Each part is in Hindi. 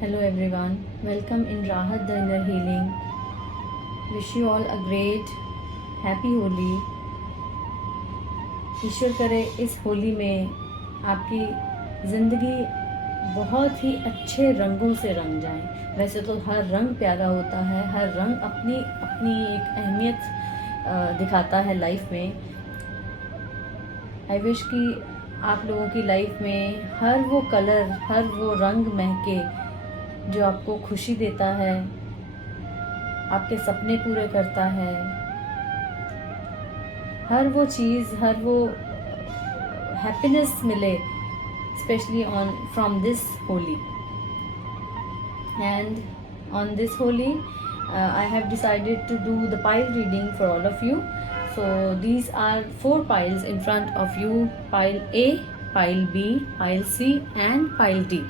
Hello everyone, welcome in Rahat the Inner Healing. Wish you all a great happy Holi. ईश्वर करे इस होली में आपकी ज़िंदगी बहुत ही अच्छे रंगों से रंग जाए। वैसे तो हर रंग प्यारा होता है, हर रंग अपनी अपनी एक अहमियत दिखाता है लाइफ में। आई विश कि आप लोगों की लाइफ में हर वो कलर, हर वो रंग महके जो आपको खुशी देता है, आपके सपने पूरे करता है। हर वो चीज़, हर वो हैप्पीनेस मिले, specially on from this Holi. And on this Holi, I have decided to do the pile reading for all of you. So these are 4 piles in front of you: pile A, pile B, pile C and pile D.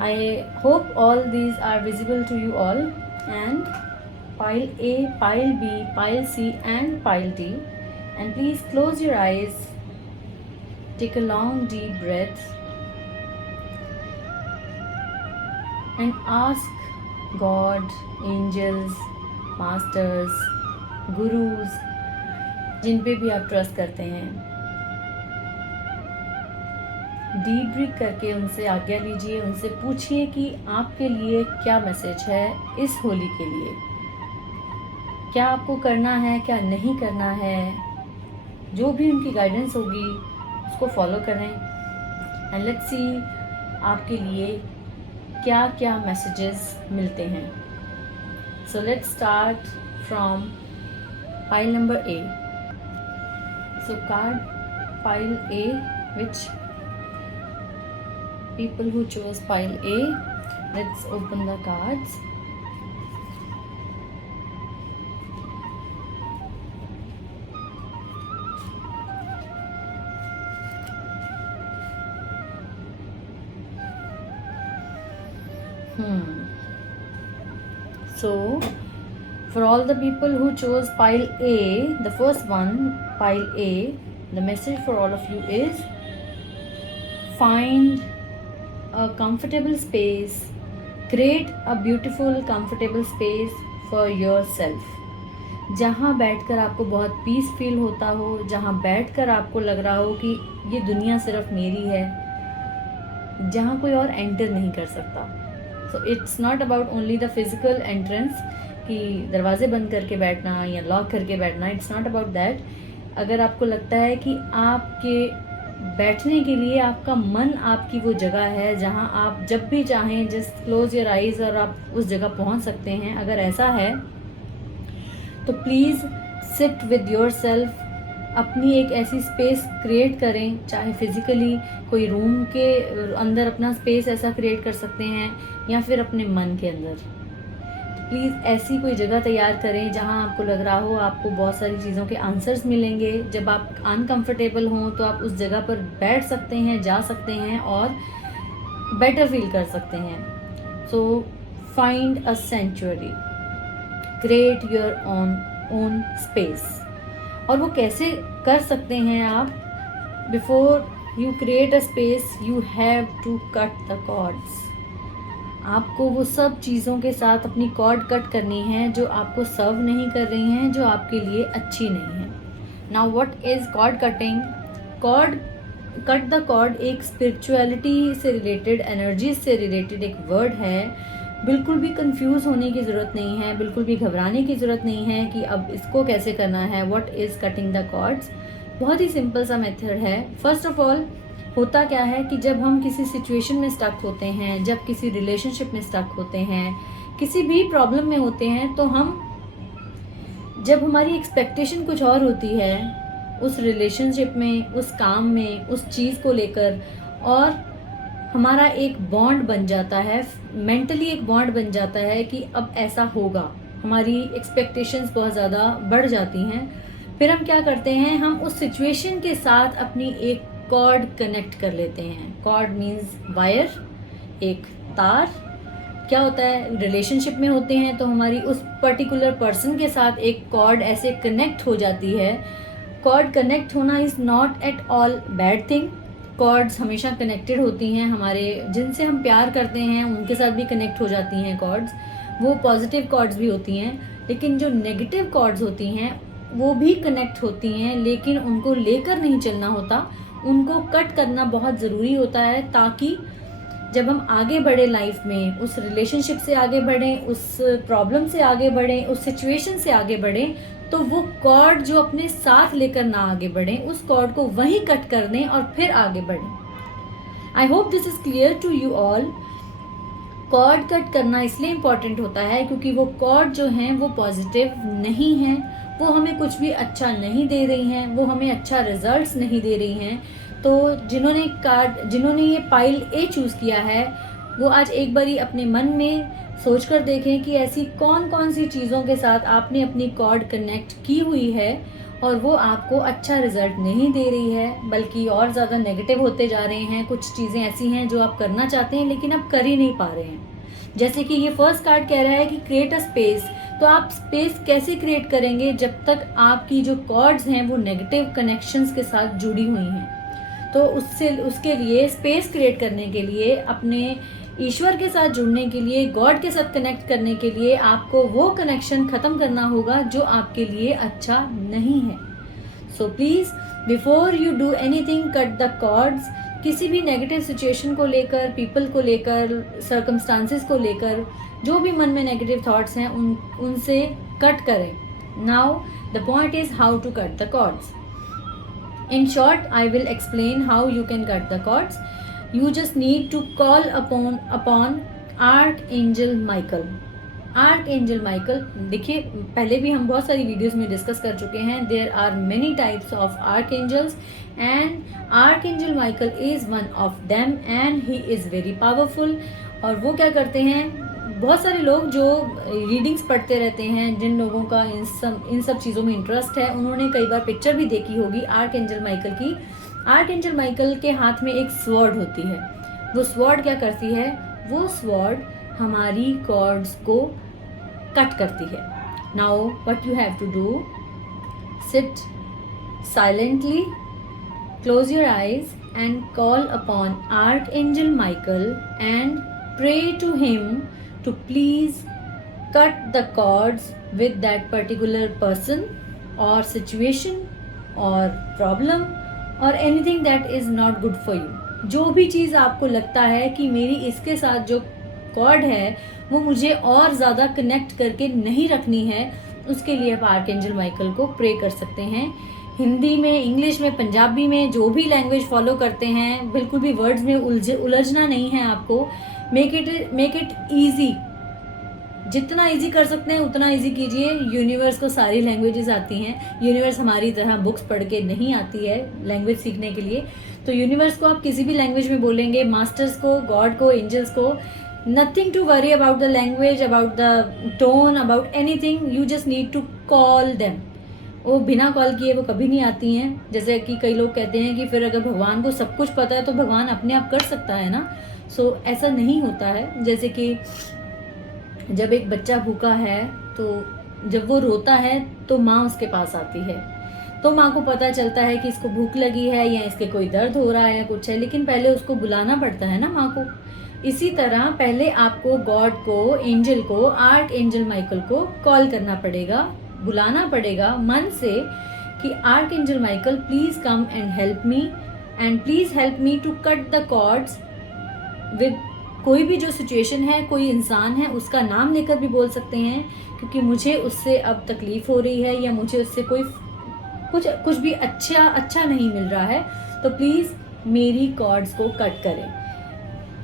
I hope all these are visible to you all. And pile A, pile B, pile C and pile D. And please close your eyes, take a long deep breath and ask God, angels, masters, gurus, जिन पे भी आप ट्रस्ट करते हैं, डीप ब्रीथ करके उनसे आज्ञा लीजिए, उनसे पूछिए कि आपके लिए क्या मैसेज है इस होली के लिए, क्या आपको करना है, क्या नहीं करना है। जो भी उनकी गाइडेंस होगी उसको फॉलो करें एंड लेट्स सी आपके लिए क्या क्या मैसेजेस मिलते हैं। So let's start from pile number A. So card pile A, which people who chose pile A, let's open the cards. So for all the people who chose pile A, the first one, pile A, the message for all of you is find a comfortable space, create a beautiful comfortable space for yourself. जहाँ बैठकर आपको बहुत पीस फील होता हो, जहाँ बैठकर आपको लग रहा हो कि ये दुनिया सिर्फ मेरी है, जहाँ कोई और एंटर नहीं कर सकता। So it's not about only the physical entrance कि दरवाजे बंद करके बैठना या लॉक करके बैठना, इट्स नॉट अबाउट दैट। अगर आपको लगता है कि आपके बैठने के लिए आपका मन आपकी वो जगह है जहाँ आप जब भी चाहें जस्ट क्लोज योर आइज़ और आप उस जगह पहुँच सकते हैं, अगर ऐसा है तो please sit with your self. अपनी एक ऐसी स्पेस क्रिएट करें, चाहे फिज़िकली कोई रूम के अंदर अपना स्पेस ऐसा क्रिएट कर सकते हैं या फिर अपने मन के अंदर। प्लीज़ ऐसी कोई जगह तैयार करें जहां आपको लग रहा हो आपको बहुत सारी चीज़ों के आंसर्स मिलेंगे। जब आप अनकंफर्टेबल हों तो आप उस जगह पर बैठ सकते हैं, जा सकते हैं और बेटर फील कर सकते हैं। So find a sanctuary, create your own space. और वो कैसे कर सकते हैं आप? Before you create a space you have to cut the cords. आपको वो सब चीज़ों के साथ अपनी कॉर्ड कट करनी है जो आपको सर्व नहीं कर रही हैं, जो आपके लिए अच्छी नहीं है। Now what is cord cutting? Cut the cord एक स्पिरिचुअलिटी से रिलेटेड, एनर्जी से रिलेटेड एक वर्ड है। बिल्कुल भी कंफ्यूज होने की ज़रूरत नहीं है, बिल्कुल भी घबराने की ज़रूरत नहीं है कि अब इसको कैसे करना है। What is cutting the cords? बहुत ही सिंपल सा मेथड है। फर्स्ट ऑफ ऑल होता क्या है कि जब हम किसी सिचुएशन में स्टक होते हैं, जब किसी रिलेशनशिप में स्टक होते हैं, किसी भी प्रॉब्लम में होते हैं, तो जब हमारी एक्सपेक्टेशन कुछ और होती है उस रिलेशनशिप में, उस काम में, उस चीज़ को लेकर, और हमारा एक बॉन्ड बन जाता है, मेंटली एक बॉन्ड बन जाता है कि अब ऐसा होगा, हमारी एक्सपेक्टेशंस बहुत ज़्यादा बढ़ जाती हैं। फिर हम क्या करते हैं, हम उस सिचुएशन के साथ अपनी एक कॉर्ड कनेक्ट कर लेते हैं। कॉर्ड मीन्स वायर, एक तार। क्या होता है, रिलेशनशिप में होते हैं तो हमारी उस पर्टिकुलर पर्सन के साथ एक कॉर्ड ऐसे कनेक्ट हो जाती है। कॉर्ड कनेक्ट होना is not at all bad thing. Cords हमेशा कनेक्टेड होती हैं, हमारे जिनसे हम प्यार करते हैं उनके साथ भी कनेक्ट हो जाती हैं कॉर्ड्स, वो पॉजिटिव कॉर्ड्स भी होती हैं। लेकिन जो नेगेटिव कॉर्ड्स होती हैं वो भी कनेक्ट होती हैं, लेकिन उनको लेकर नहीं चलना होता, उनको कट करना बहुत ज़रूरी होता है, ताकि जब हम आगे बढ़े लाइफ में, उस रिलेशनशिप से आगे बढ़ें, उस प्रॉब्लम से आगे बढ़ें, उस सिचुएशन से आगे बढ़ें, तो वो कॉर्ड जो अपने साथ लेकर ना आगे बढ़ें, उस कॉर्ड को वहीं कट कर दें और फिर आगे बढ़ें। I hope this is clear to you all. Cord cut करना इसलिए इम्पॉर्टेंट होता है क्योंकि वो कॉर्ड जो हैं वो पॉजिटिव नहीं हैं, वो हमें कुछ भी अच्छा नहीं दे रही हैं, वो हमें अच्छा रिजल्ट्स नहीं दे रही हैं। तो जिन्होंने ये पाइल ए चूज़ किया है, वो आज एक बारी अपने मन में सोच कर देखें कि ऐसी कौन कौन सी चीज़ों के साथ आपने अपनी कॉर्ड कनेक्ट की हुई है और वो आपको अच्छा रिजल्ट नहीं दे रही है, बल्कि और ज़्यादा नेगेटिव होते जा रहे हैं। कुछ चीज़ें ऐसी हैं जो आप करना चाहते हैं लेकिन आप कर ही नहीं पा रहे हैं। जैसे कि ये फर्स्ट कार्ड कह रहा है कि क्रिएट अ स्पेस। तो आप स्पेस कैसे क्रिएट करेंगे जब तक आपकी जो कॉर्ड्स हैं वो नेगेटिव कनेक्शंस के साथ जुड़ी हुई हैं। तो उसके लिए स्पेस क्रिएट करने के लिए, अपने ईश्वर के साथ जुड़ने के लिए, गॉड के साथ कनेक्ट करने के लिए आपको वो कनेक्शन ख़त्म करना होगा जो आपके लिए अच्छा नहीं है। So please before you do anything, cut the cords. किसी भी नेगेटिव सिचुएशन को लेकर, पीपल को लेकर, सर्कमस्टांसेस को लेकर, जो भी मन में नेगेटिव थॉट्स हैं उनसे कट करें। Now the point is how to cut the cords. In short, I will explain how you can cut the cords. You just need to call upon Archangel Michael. Archangel Michael, देखिए पहले भी हम बहुत सारी वीडियोस में डिस्कस कर चुके हैं. There are many types of archangels and Archangel Michael is one of them and he is very powerful. और वो क्या करते हैं, बहुत सारे लोग जो रीडिंग्स पढ़ते रहते हैं, जिन लोगों का इन सब चीज़ों में इंटरेस्ट है, उन्होंने कई बार पिक्चर भी देखी होगी आर्कएंजल माइकल की. आर्कएंजल माइकल के हाथ में एक स्वॉर्ड होती है. वो स्वॉर्ड क्या करती है, वो स्वॉर्ड हमारी कॉर्ड्स को कट करती है. Now what you have to do, sit silently, close your eyes and call upon archangel Michael and pray to him to please cut the cords with that particular person or situation or problem or anything that is not good for you. जो भी चीज़ आपको लगता है कि मेरी इसके साथ जो कॉर्ड है वो मुझे और ज़्यादा कनेक्ट करके नहीं रखनी है, उसके लिए आप आर्कएंजल माइकल को प्रे कर सकते हैं. हिंदी में, इंग्लिश में, पंजाबी में, जो भी लैंग्वेज फॉलो करते हैं, बिल्कुल भी वर्ड्स में उलझना नहीं है आपको. Make it easy. जितना ईजी कर सकते हैं उतना ईजी कीजिए. यूनिवर्स को सारी लैंग्वेजेस आती हैं. यूनिवर्स हमारी तरह बुक्स पढ़ के नहीं आती है लैंग्वेज सीखने के लिए. तो यूनिवर्स को आप किसी भी लैंग्वेज में बोलेंगे, मास्टर्स को, गॉड को, एंजल्स को, nothing to worry about the language, about the tone, about anything. You just need to call them. वो बिना कॉल किए वो कभी नहीं आती हैं. जैसे कि कई लोग कहते हैं कि फिर अगर भगवान को सब कुछ पता है तो भगवान अपने आप कर सकता है ना. सो ऐसा नहीं होता है. जैसे कि जब एक बच्चा भूखा है तो जब वो रोता है तो माँ उसके पास आती है, तो माँ को पता चलता है कि इसको भूख लगी है या इसके कोई दर्द हो रहा है या कुछ है, लेकिन पहले उसको बुलाना पड़ता है ना माँ को. इसी तरह पहले आपको गॉड को, एंजल को, आर्क एंजल माइकल को कॉल करना पड़ेगा, बुलाना पड़ेगा मन से कि archangel Michael please come and help me, and please help me to cut the cords with. कोई भी जो सिचुएशन है, कोई इंसान है, उसका नाम लेकर भी बोल सकते हैं, क्योंकि मुझे उससे अब तकलीफ़ हो रही है या मुझे उससे कुछ भी अच्छा नहीं मिल रहा है, तो प्लीज़ मेरी कॉर्ड्स को कट करें.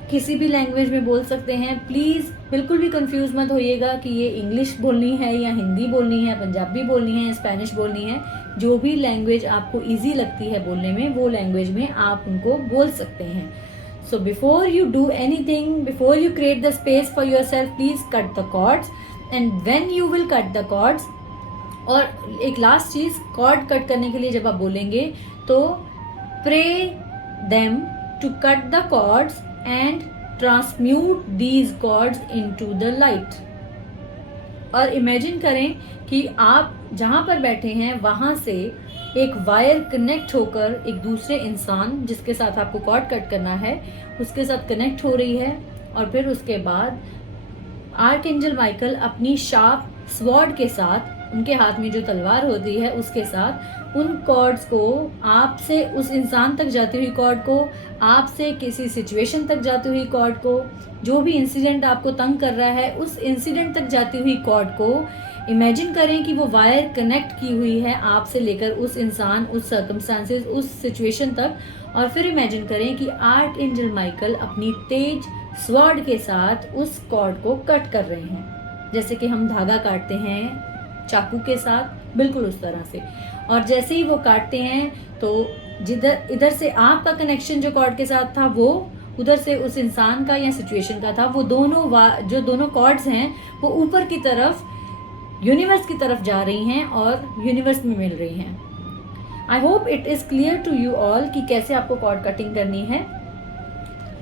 किसी भी लैंग्वेज में बोल सकते हैं. प्लीज़ बिल्कुल भी कंफ्यूज मत होइएगा कि ये इंग्लिश बोलनी है या हिंदी बोलनी है, पंजाबी बोलनी है या स्पेनिश बोलनी है. जो भी लैंग्वेज आपको ईजी लगती है बोलने में, वो लैंग्वेज में आप उनको बोल सकते हैं. So before you do anything, before you create the space for yourself, please cut the cords. And when you will cut the cords, और एक लास्ट चीज़, कॉर्ड कट करने के लिए जब आप बोलेंगे तो pray them to cut the cords and transmute these cords into the light. और इमेजिन करें कि आप जहाँ पर बैठे हैं वहाँ से एक वायर कनेक्ट होकर एक दूसरे इंसान जिसके साथ आपको कॉर्ड कट करना है उसके साथ कनेक्ट हो रही है, और फिर उसके बाद आर्कएंजल माइकल अपनी शार्प स्वॉर्ड के साथ, उनके हाथ में जो तलवार होती है उसके साथ उन कॉर्ड्स को, आपसे उस इंसान तक जाती हुई कॉर्ड को, आपसे किसी सिचुएशन तक जाती हुई कॉर्ड को, जो भी इंसिडेंट आपको तंग कर रहा है उस इंसिडेंट तक जाती हुई कॉर्ड को इमेजिन करें कि वो वायर कनेक्ट की हुई है आपसे लेकर उस इंसान, उस सर्कमस्टांसेस, उस सिचुएशन तक। और फिर इमेजिन करें कि आर्कएंजल माइकल अपनी तेज स्वॉर्ड के साथ उस कॉर्ड को कट कर रहे हैं, जैसे कि हम धागा काटते हैं चाकू के साथ, बिल्कुल उस तरह से। और जैसे ही वो काटते हैं तो जिधर इधर से आपका कनेक्शन जो कॉर्ड के साथ था वो उधर से उस इंसान का या सिचुएशन का था, वो जो दोनों कॉर्ड्स हैं वो ऊपर की तरफ यूनिवर्स की तरफ जा रही हैं और यूनिवर्स में मिल रही हैं। I hope it is clear to you all कि कैसे आपको कॉर्ड कटिंग करनी है।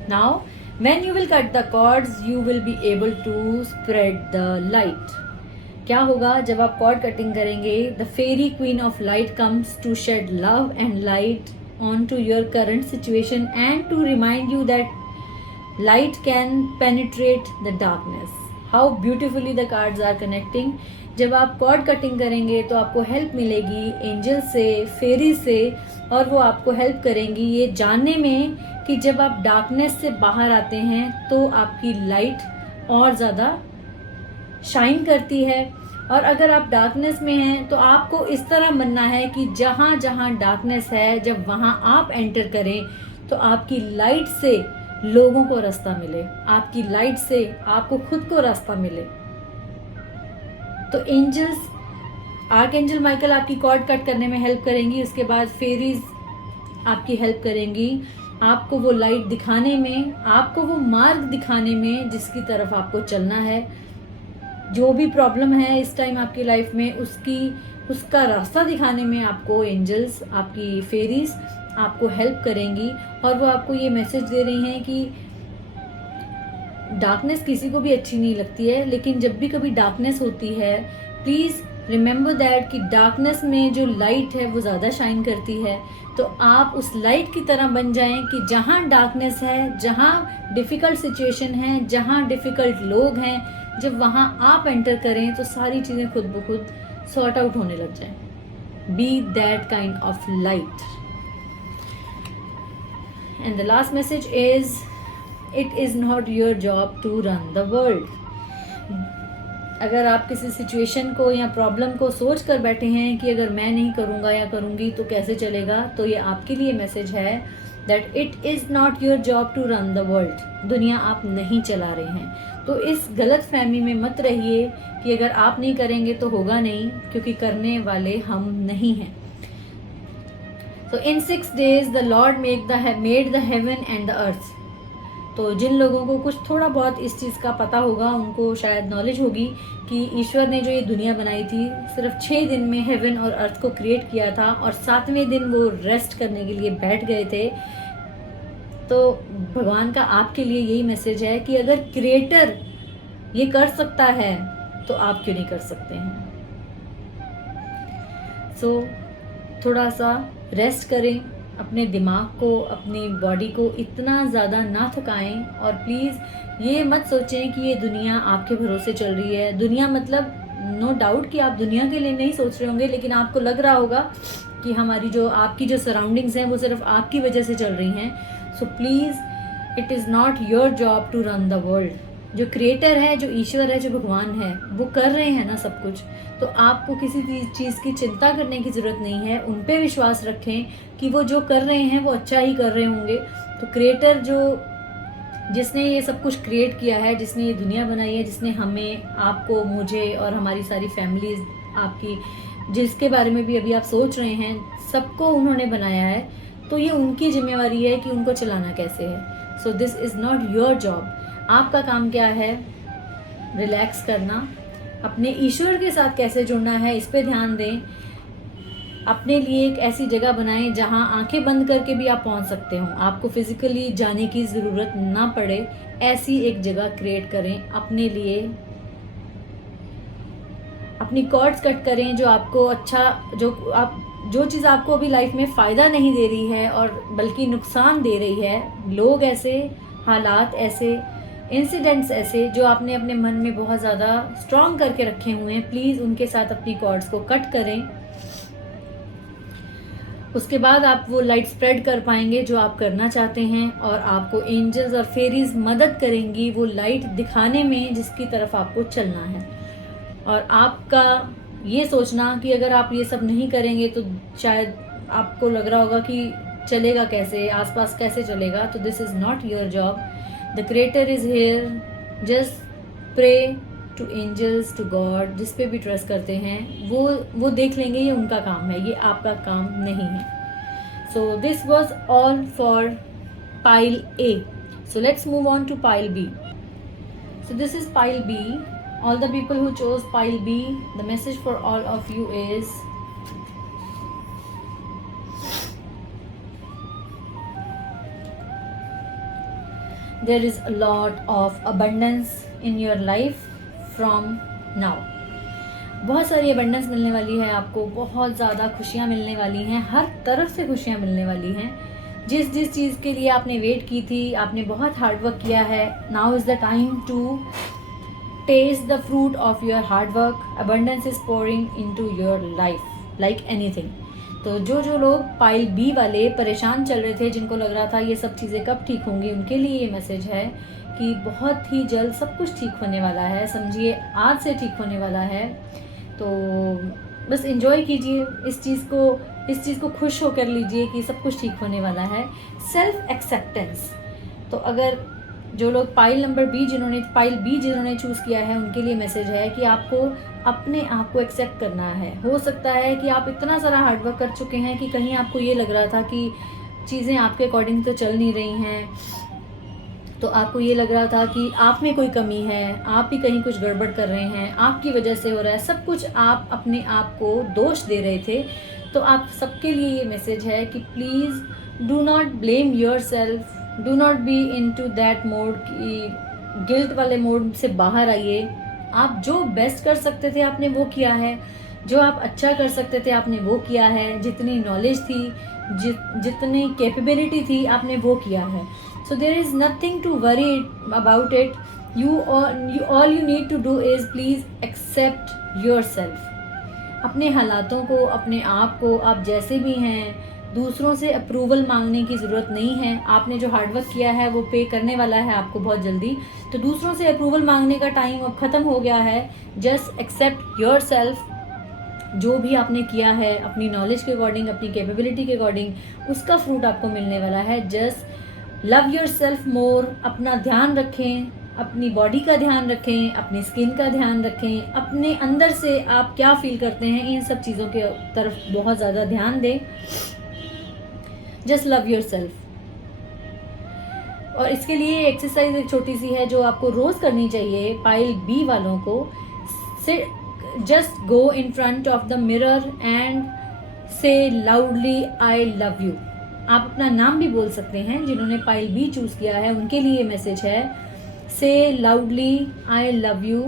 Now when you will cut the cords you will be able to spread the light. क्या होगा जब आप कॉर्ड कटिंग करेंगे? The fairy queen of light comes to shed love and light on to your current situation and to remind you that light can penetrate the darkness. How beautifully the cards are connecting. जब आप कॉर्ड कटिंग करेंगे तो आपको हेल्प मिलेगी एंजल से, फेरी से, और वो आपको हेल्प करेंगी ये जानने में कि जब आप डार्कनेस से बाहर आते हैं तो आपकी लाइट और ज़्यादा शाइन करती है। और अगर आप डार्कनेस में हैं तो आपको इस तरह बनना है कि जहाँ जहाँ डार्कनेस है जब वहाँ आप एंटर करें तो आपकी लाइट से लोगों को रास्ता मिले, आपकी लाइट से आपको खुद को रास्ता मिले। तो एंजल्स, आर्कएंजल माइकल आपकी कॉर्ड कट करने में हेल्प करेंगी, उसके बाद फेरीज आपकी हेल्प करेंगी आपको वो लाइट दिखाने में, आपको वो मार्ग दिखाने में जिसकी तरफ आपको चलना है। जो भी प्रॉब्लम है इस टाइम आपकी लाइफ में उसका रास्ता दिखाने में आपको एंजल्स, आपकी फेरीज आपको हेल्प करेंगी। और वो आपको ये मैसेज दे रही हैं कि डार्कनेस किसी को भी अच्छी नहीं लगती है, लेकिन जब भी कभी डार्कनेस होती है प्लीज़ रिमेंबर दैट कि डार्कनेस में जो लाइट है वो ज़्यादा शाइन करती है। तो आप उस लाइट की तरह बन जाएं कि जहाँ डार्कनेस है, जहाँ डिफ़िकल्ट सिचुएशन है, जहाँ डिफ़िकल्ट लोग हैं, जब वहाँ आप एंटर करें तो सारी चीज़ें खुद ब खुद सॉर्ट आउट होने लग जाएं। Be that kind of light. And the last message is it is not your job to run the world. अगर आप किसी सिचुएशन को या प्रॉब्लम को सोच कर बैठे हैं कि अगर मैं नहीं करूँगा या करूँगी तो कैसे चलेगा, तो ये आपके लिए मैसेज है that it is not your job to run the world. दुनिया आप नहीं चला रहे हैं। तो इस गलत फहमी में मत रहिए कि अगर आप नहीं करेंगे तो होगा नहीं, क्योंकि करने वाले हम नहीं हैं। तो इन 6 days the Lord made the heaven and the earth. तो जिन लोगों को कुछ थोड़ा बहुत इस चीज़ का पता होगा, उनको शायद नॉलेज होगी कि ईश्वर ने जो ये दुनिया बनाई थी सिर्फ 6 दिन में हेवन और अर्थ को क्रिएट किया था, और 7वें दिन वो रेस्ट करने के लिए बैठ गए थे। तो भगवान का आपके लिए यही मैसेज है कि अगर क्रिएटर ये कर सकता है तो आप क्यों नहीं कर सकते हैं। सो थोड़ा सा रेस्ट करें, अपने दिमाग को, अपनी बॉडी को इतना ज़्यादा ना थकाएं, और प्लीज़ ये मत सोचें कि ये दुनिया आपके भरोसे चल रही है। दुनिया मतलब नो डाउट कि आप दुनिया के लिए नहीं सोच रहे होंगे, लेकिन आपको लग रहा होगा कि आपकी जो सराउंडिंग्स हैं वो सिर्फ आपकी वजह से चल रही हैं। So please it is not your job to run the world. जो क्रिएटर है, जो ईश्वर है, जो भगवान है, वो कर रहे हैं ना सब कुछ। तो आपको किसी चीज़ की चिंता करने की ज़रूरत नहीं है। उन पे विश्वास रखें कि वो जो कर रहे हैं वो अच्छा ही कर रहे होंगे। तो क्रिएटर जिसने ये सब कुछ क्रिएट किया है, जिसने ये दुनिया बनाई है, जिसने हमें, आपको, मुझे और हमारी सारी फैमिलीज, आपकी जिसके बारे में भी अभी आप सोच रहे हैं, सबको उन्होंने बनाया है। तो ये उनकी जिम्मेवारी है कि उनको चलाना कैसे है। So this is not your job. आपका काम क्या है? रिलैक्स करना, अपने ईश्वर के साथ कैसे जुड़ना है इस पे ध्यान दें। अपने लिए एक ऐसी जगह बनाएं जहां आंखें बंद करके भी आप पहुंच सकते हो, आपको फिजिकली जाने की ज़रूरत ना पड़े। ऐसी एक जगह क्रिएट करें अपने लिए, अपनी कॉर्ड्स कट करें जो आपको जो चीज़ आपको अभी लाइफ में फ़ायदा नहीं दे रही है और बल्कि नुकसान दे रही है, लोग ऐसे, हालात ऐसे, इंसिडेंट्स ऐसे जो आपने अपने मन में बहुत ज़्यादा स्ट्रॉन्ग करके रखे हुए हैं, प्लीज़ उनके साथ अपनी कॉर्ड्स को कट करें। उसके बाद आप वो लाइट स्प्रेड कर पाएंगे जो आप करना चाहते हैं, और आपको एंजल्स और फेरीज मदद करेंगी वो लाइट दिखाने में जिसकी तरफ आपको चलना है। और आपका ये सोचना कि अगर आप ये सब नहीं करेंगे तो शायद आपको लग रहा होगा कि चलेगा कैसे, आसपास कैसे चलेगा, तो this is not your job. The creator is here, just pray to angels, to God, जिस पे भी ट्रस्ट करते हैं वो देख लेंगे, ये उनका काम है, ये आपका काम नहीं है। So this was all for pile A. So let's move on to pile B. So this is pile B. All the people who chose pile B, the message for all of you is there is a lot of abundance in your life from now. बहुत सारी अबंडेंस मिलने वाली है आपको, बहुत ज़्यादा खुशियाँ मिलने वाली हैं, हर तरफ से खुशियाँ मिलने वाली हैं। जिस चीज़ के लिए आपने वेट की थी, आपने बहुत हार्डवर्क किया है, now is the time to taste the fruit of your hard work. Abundance is pouring into your life like anything. तो जो लोग पाइल बी वाले परेशान चल रहे थे, जिनको लग रहा था ये सब चीज़ें कब ठीक होंगी, उनके लिए ये मैसेज है कि बहुत ही जल्द सब कुछ ठीक होने वाला है. समझिए आज से ठीक होने वाला है. तो बस एंजॉय कीजिए इस चीज़ को खुश होकर लीजिए कि सब कुछ ठीक होने वाला है. Self acceptance. तो अगर जो लोग पाइल बी जिन्होंने चूज़ किया है, उनके लिए मैसेज है कि आपको अपने आप को एक्सेप्ट करना है. हो सकता है कि आप इतना सारा हार्डवर्क कर चुके हैं कि कहीं आपको ये लग रहा था कि चीज़ें आपके अकॉर्डिंग तो चल नहीं रही हैं, तो आपको ये लग रहा था कि आप में कोई कमी है, आप ही कहीं कुछ गड़बड़ कर रहे हैं, आपकी वजह से हो रहा है सब कुछ, आप अपने आप को दोष दे रहे थे. तो आप सबके लिए ये मैसेज है कि please do not blame your self, do not be into that mode कि गिल्ट वाले मोड से बाहर आइए. आप जो बेस्ट कर सकते थे आपने वो किया है, जो आप अच्छा कर सकते थे आपने वो किया है, जितनी नॉलेज थी, जितनी कैपेबिलिटी थी आपने वो किया है. So there is nothing to worry about it. All you need to do is please accept yourself. अपने हालातों को, अपने आप को, आप जैसे भी हैं, दूसरों से अप्रूवल मांगने की ज़रूरत नहीं है. आपने जो हार्डवर्क किया है वो पे करने वाला है आपको बहुत जल्दी. तो दूसरों से अप्रूवल मांगने का टाइम अब ख़त्म हो गया है. Just accept yourself. जो भी आपने किया है अपनी नॉलेज के अकॉर्डिंग, अपनी कैपेबिलिटी के अकॉर्डिंग, उसका फ्रूट आपको मिलने वाला है. जस्ट लव योर सेल्फ मोर. अपना ध्यान रखें, अपनी बॉडी का ध्यान रखें, अपनी स्किन का ध्यान रखें, अपने अंदर से आप क्या फील करते हैं इन सब चीज़ों के तरफ बहुत ज़्यादा ध्यान दें. Just love your self. और इसके लिए एक्सरसाइज एक छोटी सी है जो आपको रोज़ करनी चाहिए. पाइल बी वालों को just go in front of the mirror and से लाउडली आई लव यू. आप अपना नाम भी बोल सकते हैं. जिन्होंने पाइल बी चूज़ किया है उनके लिए मैसेज है से लाउडली आई लव यू.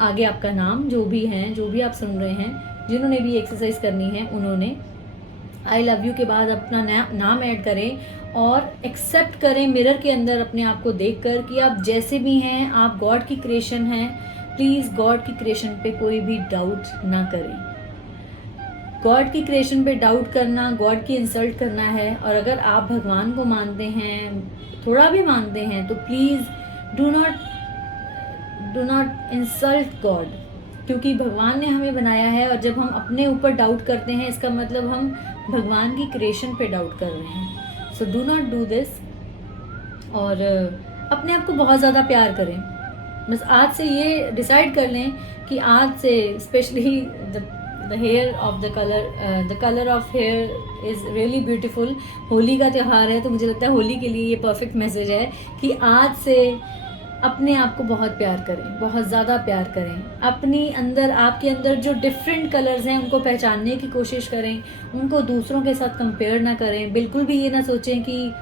आगे आपका नाम जो भी हैं, जो भी आप सुन रहे हैं, जिन्होंने भी एक्सरसाइज करनी है उन्होंने आई लव यू के बाद अपना नाम ऐड करें और एक्सेप्ट करें मिरर के अंदर अपने आप को देखकर कि आप जैसे भी हैं, आप गॉड की क्रिएशन हैं. प्लीज़ गॉड की क्रिएशन पे कोई भी डाउट ना करें. गॉड की क्रिएशन पे डाउट करना गॉड की इंसल्ट करना है. और अगर आप भगवान को मानते हैं, थोड़ा भी मानते हैं, तो please do not insult God. क्योंकि भगवान ने हमें बनाया है, और जब हम अपने ऊपर डाउट करते हैं इसका मतलब हम भगवान की क्रिएशन पे डाउट कर रहे हैं. So do not do this. और अपने आप को बहुत ज़्यादा प्यार करें. बस आज से ये डिसाइड कर लें कि आज से specially the hair of the colour of hair is really beautiful. Holi का त्यौहार है, तो मुझे लगता है होली के लिए ये परफेक्ट मैसेज है कि आज से अपने आप को बहुत प्यार करें, बहुत ज़्यादा प्यार करें. अपनी अंदर, आपके अंदर जो डिफरेंट कलर्स हैं उनको पहचानने की कोशिश करें. उनको दूसरों के साथ कंपेयर ना करें. बिल्कुल भी ये ना सोचें कि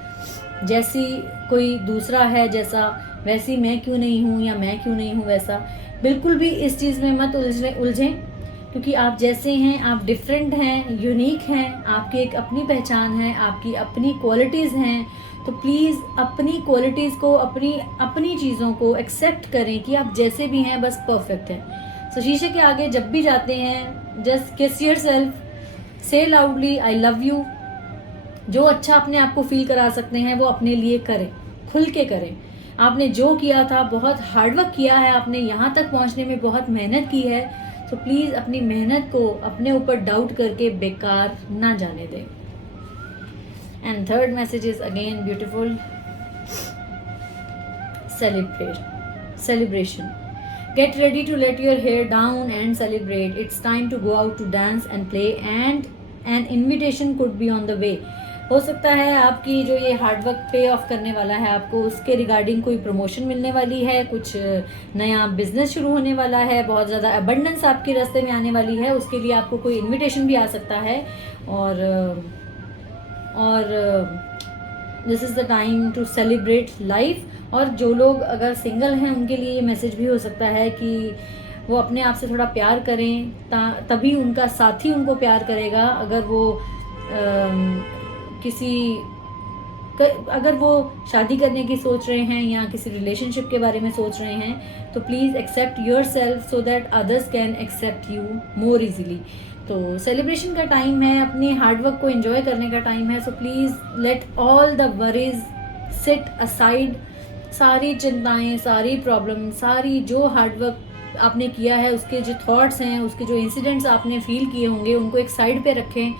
जैसी कोई दूसरा है जैसा, वैसी मैं क्यों नहीं हूँ या मैं क्यों नहीं हूँ वैसा. बिल्कुल भी इस चीज़ में मत उलझें, क्योंकि आप जैसे हैं, आप डिफरेंट हैं, यूनिक हैं, आपकी एक अपनी पहचान है, आपकी अपनी क्वालिटीज़ हैं। तो प्लीज़ अपनी क्वालिटीज़ को, अपनी चीज़ों को एक्सेप्ट करें कि आप जैसे भी हैं बस परफेक्ट हैं। सो शीशे के आगे जब भी जाते हैं, जस्ट किस योरसेल्फ, से लाउडली आई लव यू। जो अच्छा अपने आप को फील करा सकते हैं वो अपने लिए करें, खुल के करें। आपने जो किया था, बहुत हार्डवर्क किया है, आपने यहाँ तक पहुँचने में बहुत मेहनत की है। तो प्लीज़ अपनी मेहनत को अपने ऊपर डाउट करके बेकार ना जाने दें। And third message is again beautiful, celebration. Get ready to let your hair down and celebrate. It's time to go out to dance and play, and an invitation could be on the way. हो सकता है आपकी जो ये हार्डवर्क पे ऑफ करने वाला है, आपको उसके रिगार्डिंग कोई प्रमोशन मिलने वाली है, कुछ नया बिजनेस शुरू होने वाला है, बहुत ज़्यादा अबंडेंस आपके रास्ते में आने वाली है, उसके लिए आपको कोई इनविटेशन भी आ सकता है। और this is the time to celebrate life. और जो लोग अगर सिंगल हैं उनके लिए ये मैसेज भी हो सकता है कि वो अपने आप से थोड़ा प्यार करें, तभी उनका साथी उनको प्यार करेगा। अगर वो शादी करने की सोच रहे हैं या किसी रिलेशनशिप के बारे में सोच रहे हैं, तो please accept yourself so that others can accept you more easily. तो सेलिब्रेशन का टाइम है, अपनी हार्डवर्क को एंजॉय करने का टाइम है। So please let all the worries sit aside. सारी चिंताएं, सारी प्रॉब्लम, सारी जो हार्डवर्क आपने किया है, उसके जो थॉट्स हैं, उसके जो इंसिडेंट्स आपने फील किए होंगे, उनको एक साइड पे रखें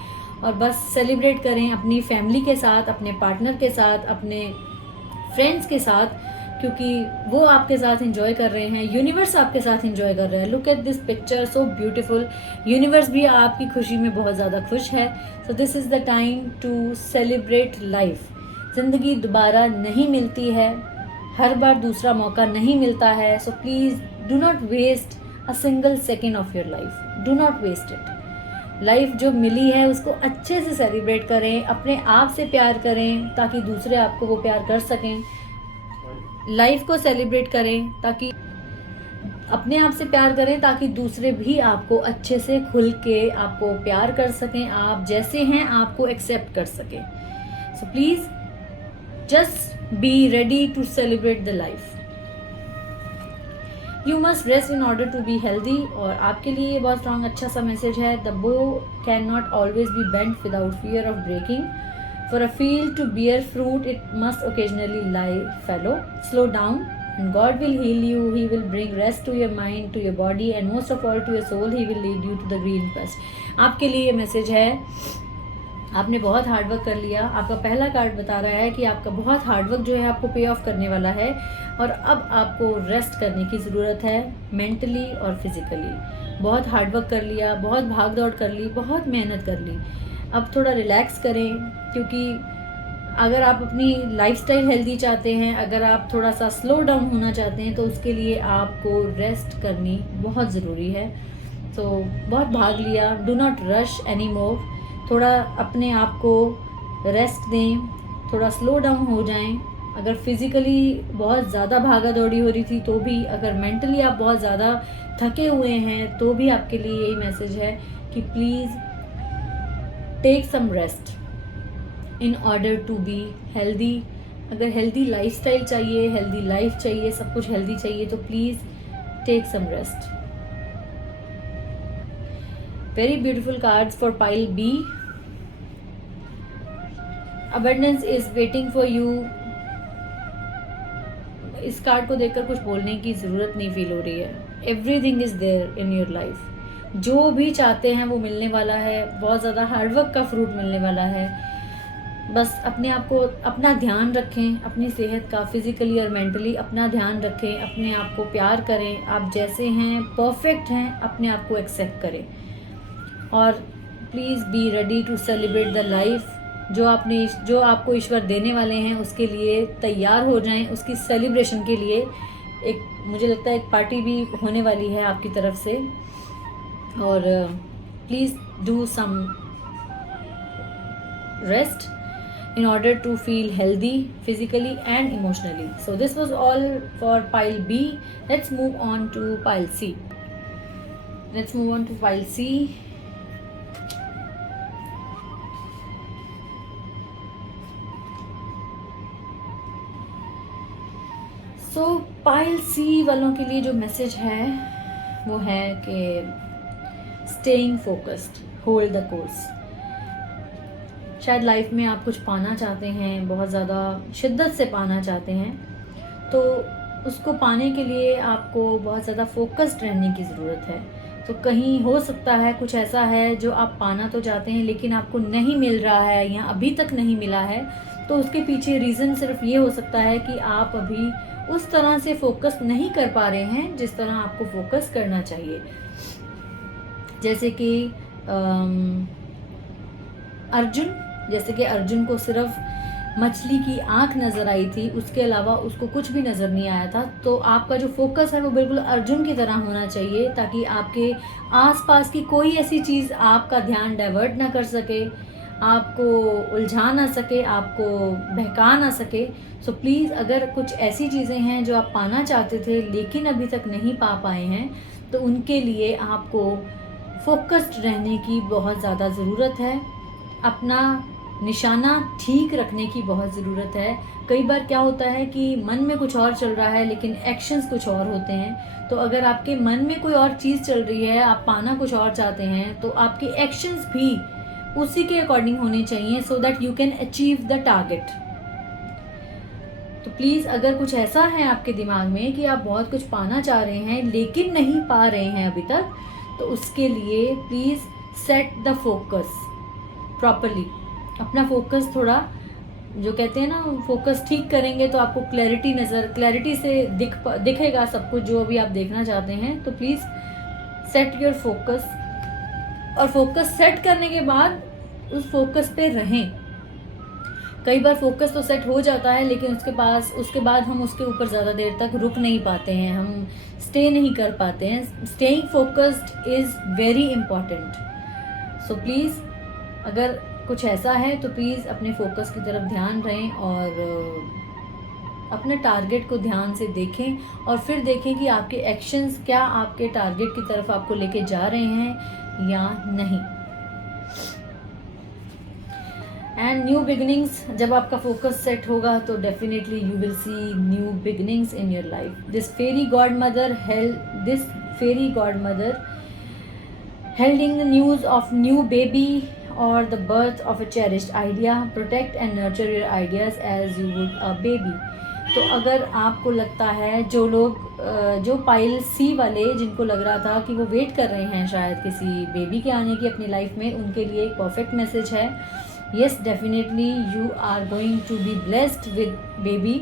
और बस सेलिब्रेट करें अपनी फैमिली के साथ, अपने पार्टनर के साथ, अपने फ्रेंड्स के साथ, क्योंकि वो आपके साथ एंजॉय कर रहे हैं, यूनिवर्स आपके साथ एंजॉय कर रहा है। Look at this picture, so beautiful. Universe भी आपकी खुशी में बहुत ज़्यादा खुश है। So this is the time to celebrate life. ज़िंदगी दोबारा नहीं मिलती है, हर बार दूसरा मौका नहीं मिलता है। So please do not waste a single second of your life, do not waste it. Life जो मिली है उसको अच्छे से सेलिब्रेट करें, अपने आप से प्यार करें ताकि दूसरे आपको वो प्यार कर सकें। लाइफ को सेलिब्रेट करें, ताकि अपने आप से प्यार करें ताकि दूसरे भी आपको अच्छे से खुल के आपको प्यार कर सकें, आप जैसे हैं आपको एक्सेप्ट कर सकें। So please just be ready to celebrate the life. You must rest in order to be healthy. और आपके लिए ये बहुत स्ट्रॉन्ग अच्छा सा मैसेज है। The bow can not always be bent without fear of breaking. For a field to bear fruit, it must occasionally lie fallow. Slow down, and God will heal you. He will bring rest to your mind, to your body, and most of all to your soul. He will lead you to the green past. आपके लिए ये मैसेज है। आपने बहुत हार्डवर्क कर लिया। आपका पहला कार्ड बता रहा है कि आपका बहुत हार्डवर्क जो है आपको पे ऑफ करने वाला है, और अब आपको रेस्ट करने की ज़रूरत है, मेंटली और फिजिकली। बहुत हार्डवर्क कर लिया, बहुत भाग दौड़ कर ली, बहुत मेहनत कर ली। अब थोड़ा रिलैक्स करें, क्योंकि अगर आप अपनी लाइफस्टाइल हेल्दी चाहते हैं, अगर आप थोड़ा सा स्लो डाउन होना चाहते हैं, तो उसके लिए आपको रेस्ट करनी बहुत ज़रूरी है। तो बहुत भाग लिया, do not rush any more. थोड़ा अपने आप को रेस्ट दें, थोड़ा स्लो डाउन हो जाएं। अगर फिज़िकली बहुत ज़्यादा भागा दौड़ी हो रही थी तो भी, अगर मेंटली आप बहुत ज़्यादा थके हुए हैं तो भी आपके लिए यही मैसेज है कि please take some rest in order to be healthy. अगर हेल्दी लाइफस्टाइल चाहिए, हेल्दी लाइफ चाहिए, सब कुछ हेल्दी चाहिए, तो please take some rest. Very beautiful cards for pile B. Abundance is waiting for you. इस कार्ड को देखकर कुछ बोलने की ज़रूरत नहीं फील हो रही है। Everything is there in your life. जो भी चाहते हैं वो मिलने वाला है। बहुत ज़्यादा हार्डवर्क का फ्रूट मिलने वाला है। बस अपने आप को, अपना ध्यान रखें, अपनी सेहत का, फिज़िकली और मेंटली अपना ध्यान रखें, अपने आप को प्यार करें। आप जैसे हैं, परफेक्ट हैं, अपने आप को एक्सेप्ट करें। और please be ready to celebrate the life. जो आपको ईश्वर देने वाले हैं उसके लिए तैयार हो जाएं। उसकी सेलिब्रेशन के लिए एक, मुझे लगता है एक पार्टी भी होने वाली है आपकी तरफ से। और please do some rest. in order to feel healthy physically and emotionally. So this was all for pile B. Let's move on to pile C. सो पाइल सी वालों के लिए जो मैसेज है वो है कि staying focused, hold the course. शायद लाइफ में आप कुछ पाना चाहते हैं, बहुत ज़्यादा शिद्दत से पाना चाहते हैं, तो उसको पाने के लिए आपको बहुत ज़्यादा फोकस्ड रहने की ज़रूरत है। तो कहीं हो सकता है कुछ ऐसा है जो आप पाना तो चाहते हैं लेकिन आपको नहीं मिल रहा है या अभी तक नहीं मिला है, तो उसके पीछे रीज़न सिर्फ ये हो सकता है कि आप अभी उस तरह से फोकस नहीं कर पा रहे हैं जिस तरह आपको फोकस करना चाहिए। जैसे कि अर्जुन को सिर्फ मछली की आंख नज़र आई थी, उसके अलावा उसको कुछ भी नज़र नहीं आया था। तो आपका जो फोकस है वो बिल्कुल अर्जुन की तरह होना चाहिए, ताकि आपके आसपास की कोई ऐसी चीज़ आपका ध्यान डाइवर्ट ना कर सके, आपको उलझा ना सके, आपको बहका ना सके। सो प्लीज़, अगर कुछ ऐसी चीज़ें हैं जो आप पाना चाहते थे लेकिन अभी तक नहीं पा पाए हैं, तो उनके लिए आपको फोकस्ड रहने की बहुत ज़्यादा ज़रूरत है। अपना निशाना ठीक रखने की बहुत ज़रूरत है। कई बार क्या होता है कि मन में कुछ और चल रहा है लेकिन एक्शंस कुछ और होते हैं। तो अगर आपके मन में कोई और चीज़ चल रही है, आप पाना कुछ और चाहते हैं, तो आपके एक्शंस भी उसी के अकॉर्डिंग होने चाहिए, सो that you can achieve the target. तो प्लीज़, अगर कुछ ऐसा है आपके दिमाग में कि आप बहुत कुछ पाना चाह रहे हैं लेकिन नहीं पा रहे हैं अभी तक, तो उसके लिए please set the focus properly. अपना फोकस थोड़ा, जो कहते हैं ना, फोकस ठीक करेंगे तो आपको क्लैरिटी से दिखेगा सब कुछ जो अभी आप देखना चाहते हैं। तो प्लीज़ सेट योर फोकस, और फोकस सेट करने के बाद उस फोकस पे रहें। कई बार फोकस तो सेट हो जाता है लेकिन उसके बाद हम उसके ऊपर ज़्यादा देर तक रुक नहीं पाते हैं, हम स्टे नहीं कर पाते हैं। Staying focused is very important. So please, अगर कुछ ऐसा है तो प्लीज़ अपने फोकस की तरफ ध्यान रहें और अपने टारगेट को ध्यान से देखें, और फिर देखें कि आपके एक्शंस क्या आपके टारगेट की तरफ आपको लेके जा रहे हैं या नहीं। एंड न्यू बिगिनिंग्स, जब आपका फोकस सेट होगा तो definitely you will see new beginnings in your life. This fairy godmother heralding the news of new baby or the birth of a cherished idea. Protect and nurture your ideas as you would a baby. तो अगर आपको लगता है, जो पाइल सी वाले जिनको लग रहा था कि वो वेट कर रहे हैं शायद किसी बेबी के आने की अपनी लाइफ में, उनके लिए एक परफेक्ट मैसेज है। Yes, definitely you are going to be blessed with baby.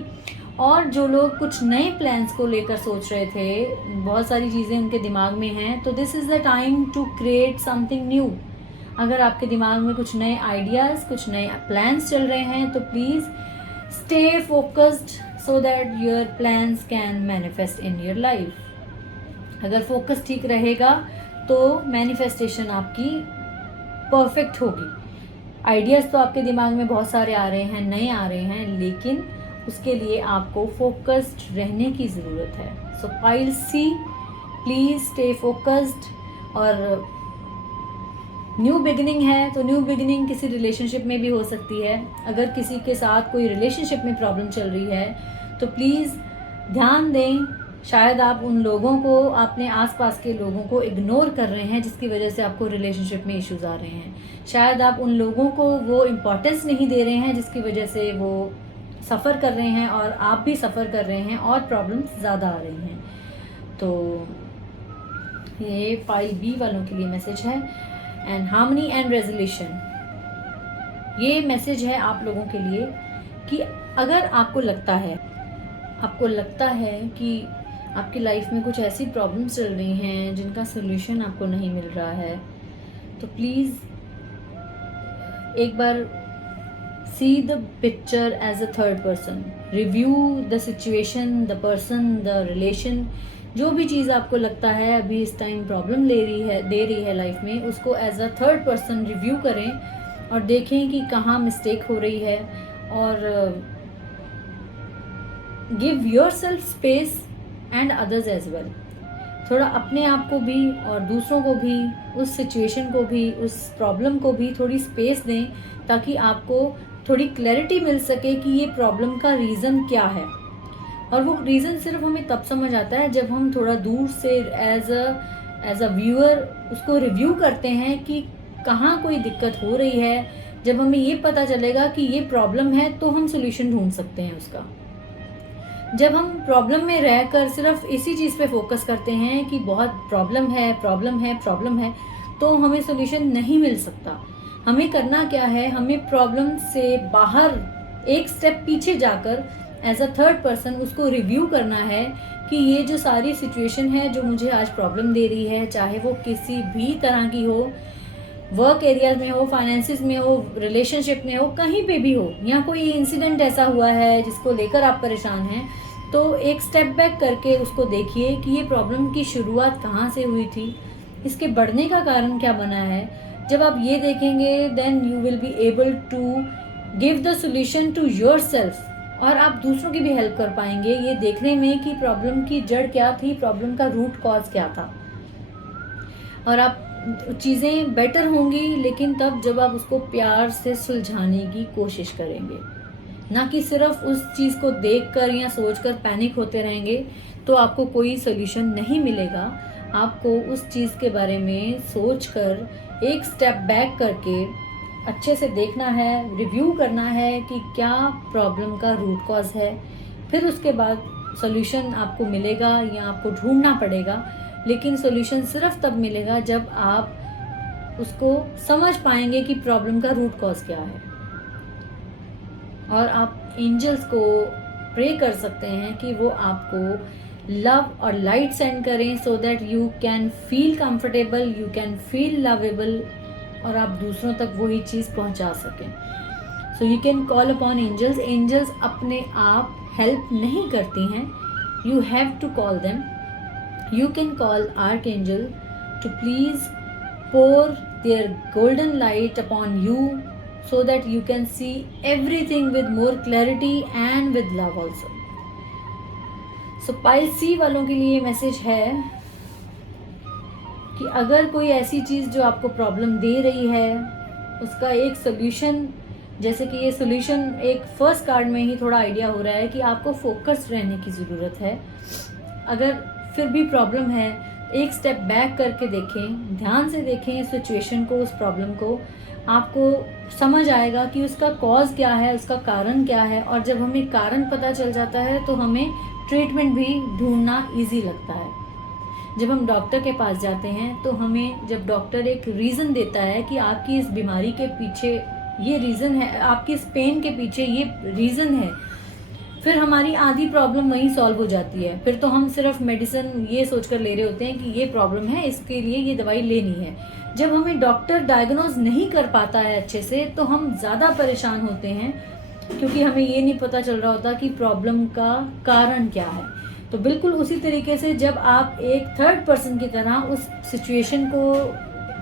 और जो लोग कुछ नए प्लान्स को लेकर सोच रहे थे, बहुत सारी चीज़ें उनके दिमाग में हैं, तो this is the time to create something new. अगर आपके दिमाग में कुछ नए आइडियाज़, कुछ नए प्लान्स चल रहे हैं, तो please stay focused so that your plans can manifest in your life. अगर फोकस ठीक रहेगा तो मैनिफेस्टेशन आपकी परफेक्ट होगी। आइडियाज़ तो आपके दिमाग में बहुत सारे आ रहे हैं, नए आ रहे हैं, लेकिन उसके लिए आपको फोकस्ड रहने की ज़रूरत है। So pile C, please stay focused. और न्यू बिगिनिंग है तो न्यू बिगिनिंग किसी रिलेशनशिप में भी हो सकती है। अगर किसी के साथ कोई रिलेशनशिप में प्रॉब्लम चल रही है तो प्लीज़ ध्यान दें, शायद आप उन लोगों को, अपने आसपास के लोगों को इग्नोर कर रहे हैं जिसकी वजह से आपको रिलेशनशिप में इश्यूज़ आ रहे हैं। शायद आप उन लोगों को वो इम्पोर्टेंस नहीं दे रहे हैं जिसकी वजह से वो सफ़र कर रहे हैं और आप भी सफ़र कर रहे हैं और प्रॉब्लम्स ज़्यादा आ रही हैं। तो ये पाइल बी वालों के लिए मैसेज है। एंड हार्मनी एंड रेजोल्यूशन, ये मैसेज है आप लोगों के लिए कि अगर आपको लगता है कि आपकी लाइफ में कुछ ऐसी प्रॉब्लम्स चल रही हैं जिनका सोल्यूशन आपको नहीं मिल रहा है, तो प्लीज़ एक बार see the picture as a third person, review the situation, the person, the relation। जो भी चीज़ आपको लगता है अभी इस टाइम प्रॉब्लम दे रही है लाइफ में, उसको as a third person review करें और देखें कि कहाँ मिस्टेक हो रही है, और give yourself space and others as well. थोड़ा अपने आप को भी और दूसरों को भी, उस सिचुएशन को भी, उस प्रॉब्लम को भी थोड़ी स्पेस दें, ताकि आपको थोड़ी क्लैरिटी मिल सके कि ये प्रॉब्लम का रीज़न क्या है। और वो रीज़न सिर्फ हमें तब समझ आता है जब हम थोड़ा दूर से एज अ व्यूअर उसको रिव्यू करते हैं कि कहाँ कोई दिक्कत हो रही है। जब हमें ये पता चलेगा कि ये प्रॉब्लम है तो हम सोल्यूशन ढूंढ सकते हैं उसका। जब हम प्रॉब्लम में रहकर सिर्फ इसी चीज़ पे फोकस करते हैं कि बहुत प्रॉब्लम है, प्रॉब्लम है, प्रॉब्लम है, तो हमें सोल्यूशन नहीं मिल सकता। हमें करना क्या है, हमें प्रॉब्लम से बाहर एक स्टेप पीछे जाकर एज अ थर्ड पर्सन उसको रिव्यू करना है कि ये जो सारी सिचुएशन है जो मुझे आज प्रॉब्लम दे रही है, चाहे वो किसी भी तरह की हो, वर्क एरिया में हो, फाइनेंसिस में हो, रिलेशनशिप में हो, कहीं पे भी हो, या कोई इंसिडेंट ऐसा हुआ है जिसको लेकर आप परेशान हैं, तो एक स्टेप बैक करके उसको देखिए कि ये प्रॉब्लम की शुरुआत कहाँ से हुई थी, इसके बढ़ने का कारण क्या बना है। जब आप ये देखेंगे then you will be able to give the solution to yourself, और आप दूसरों की भी हेल्प कर पाएंगे ये देखने में कि प्रॉब्लम की जड़ क्या थी, प्रॉब्लम का रूट कॉज क्या था। और आप चीज़ें बेटर होंगी लेकिन तब जब आप उसको प्यार से सुलझाने की कोशिश करेंगे, ना कि सिर्फ उस चीज़ को देखकर या सोचकर पैनिक होते रहेंगे, तो आपको कोई सोल्यूशन नहीं मिलेगा। आपको उस चीज़ के बारे में सोचकर एक स्टेप बैक करके अच्छे से देखना है, रिव्यू करना है कि क्या प्रॉब्लम का रूट कॉज है। फिर उसके बाद सोल्यूशन आपको मिलेगा या आपको ढूंढना पड़ेगा, लेकिन सोल्यूशन सिर्फ तब मिलेगा जब आप उसको समझ पाएंगे कि प्रॉब्लम का रूट कॉज क्या है। और आप एंजल्स को प्रे कर सकते हैं कि वो आपको लव और लाइट सेंड करें so that you can feel comfortable, you can feel lovable, और आप दूसरों तक वही चीज़ पहुंचा सकें। So you can call upon angels. Angels अपने आप हेल्प नहीं करती हैं, you have to call them. You can call Archangel to please pour their golden light upon you so that you can see everything with more clarity and with love also. So Pile C वालों के लिए मैसेज है कि अगर कोई ऐसी चीज़ जो आपको प्रॉब्लम दे रही है उसका एक सोल्यूशन, जैसे कि ये सोल्यूशन एक फर्स्ट कार्ड में ही थोड़ा आइडिया हो रहा है कि आपको फोकस्ड रहने की ज़रूरत है। अगर फिर भी प्रॉब्लम है, एक स्टेप बैक करके देखें, ध्यान से देखें इस सिचुएशन को, उस प्रॉब्लम को, आपको समझ आएगा कि उसका कॉज क्या है, उसका कारण क्या है। और जब हमें कारण पता चल जाता है तो हमें ट्रीटमेंट भी ढूंढना इजी लगता है। जब हम डॉक्टर के पास जाते हैं तो हमें जब डॉक्टर एक रीज़न देता है कि आपकी इस बीमारी के पीछे ये रीज़न है, आपकी इस पेन के पीछे ये रीज़न है, फिर हमारी आधी प्रॉब्लम वहीं सॉल्व हो जाती है। फिर तो हम सिर्फ मेडिसिन ये सोचकर ले रहे होते हैं कि ये प्रॉब्लम है, इसके लिए ये दवाई लेनी है। जब हमें डॉक्टर डायग्नोज नहीं कर पाता है अच्छे से तो हम ज़्यादा परेशान होते हैं, क्योंकि हमें ये नहीं पता चल रहा होता कि प्रॉब्लम का कारण क्या है। तो बिल्कुल उसी तरीके से जब आप एक थर्ड पर्सन की तरह उस सिचुएशन को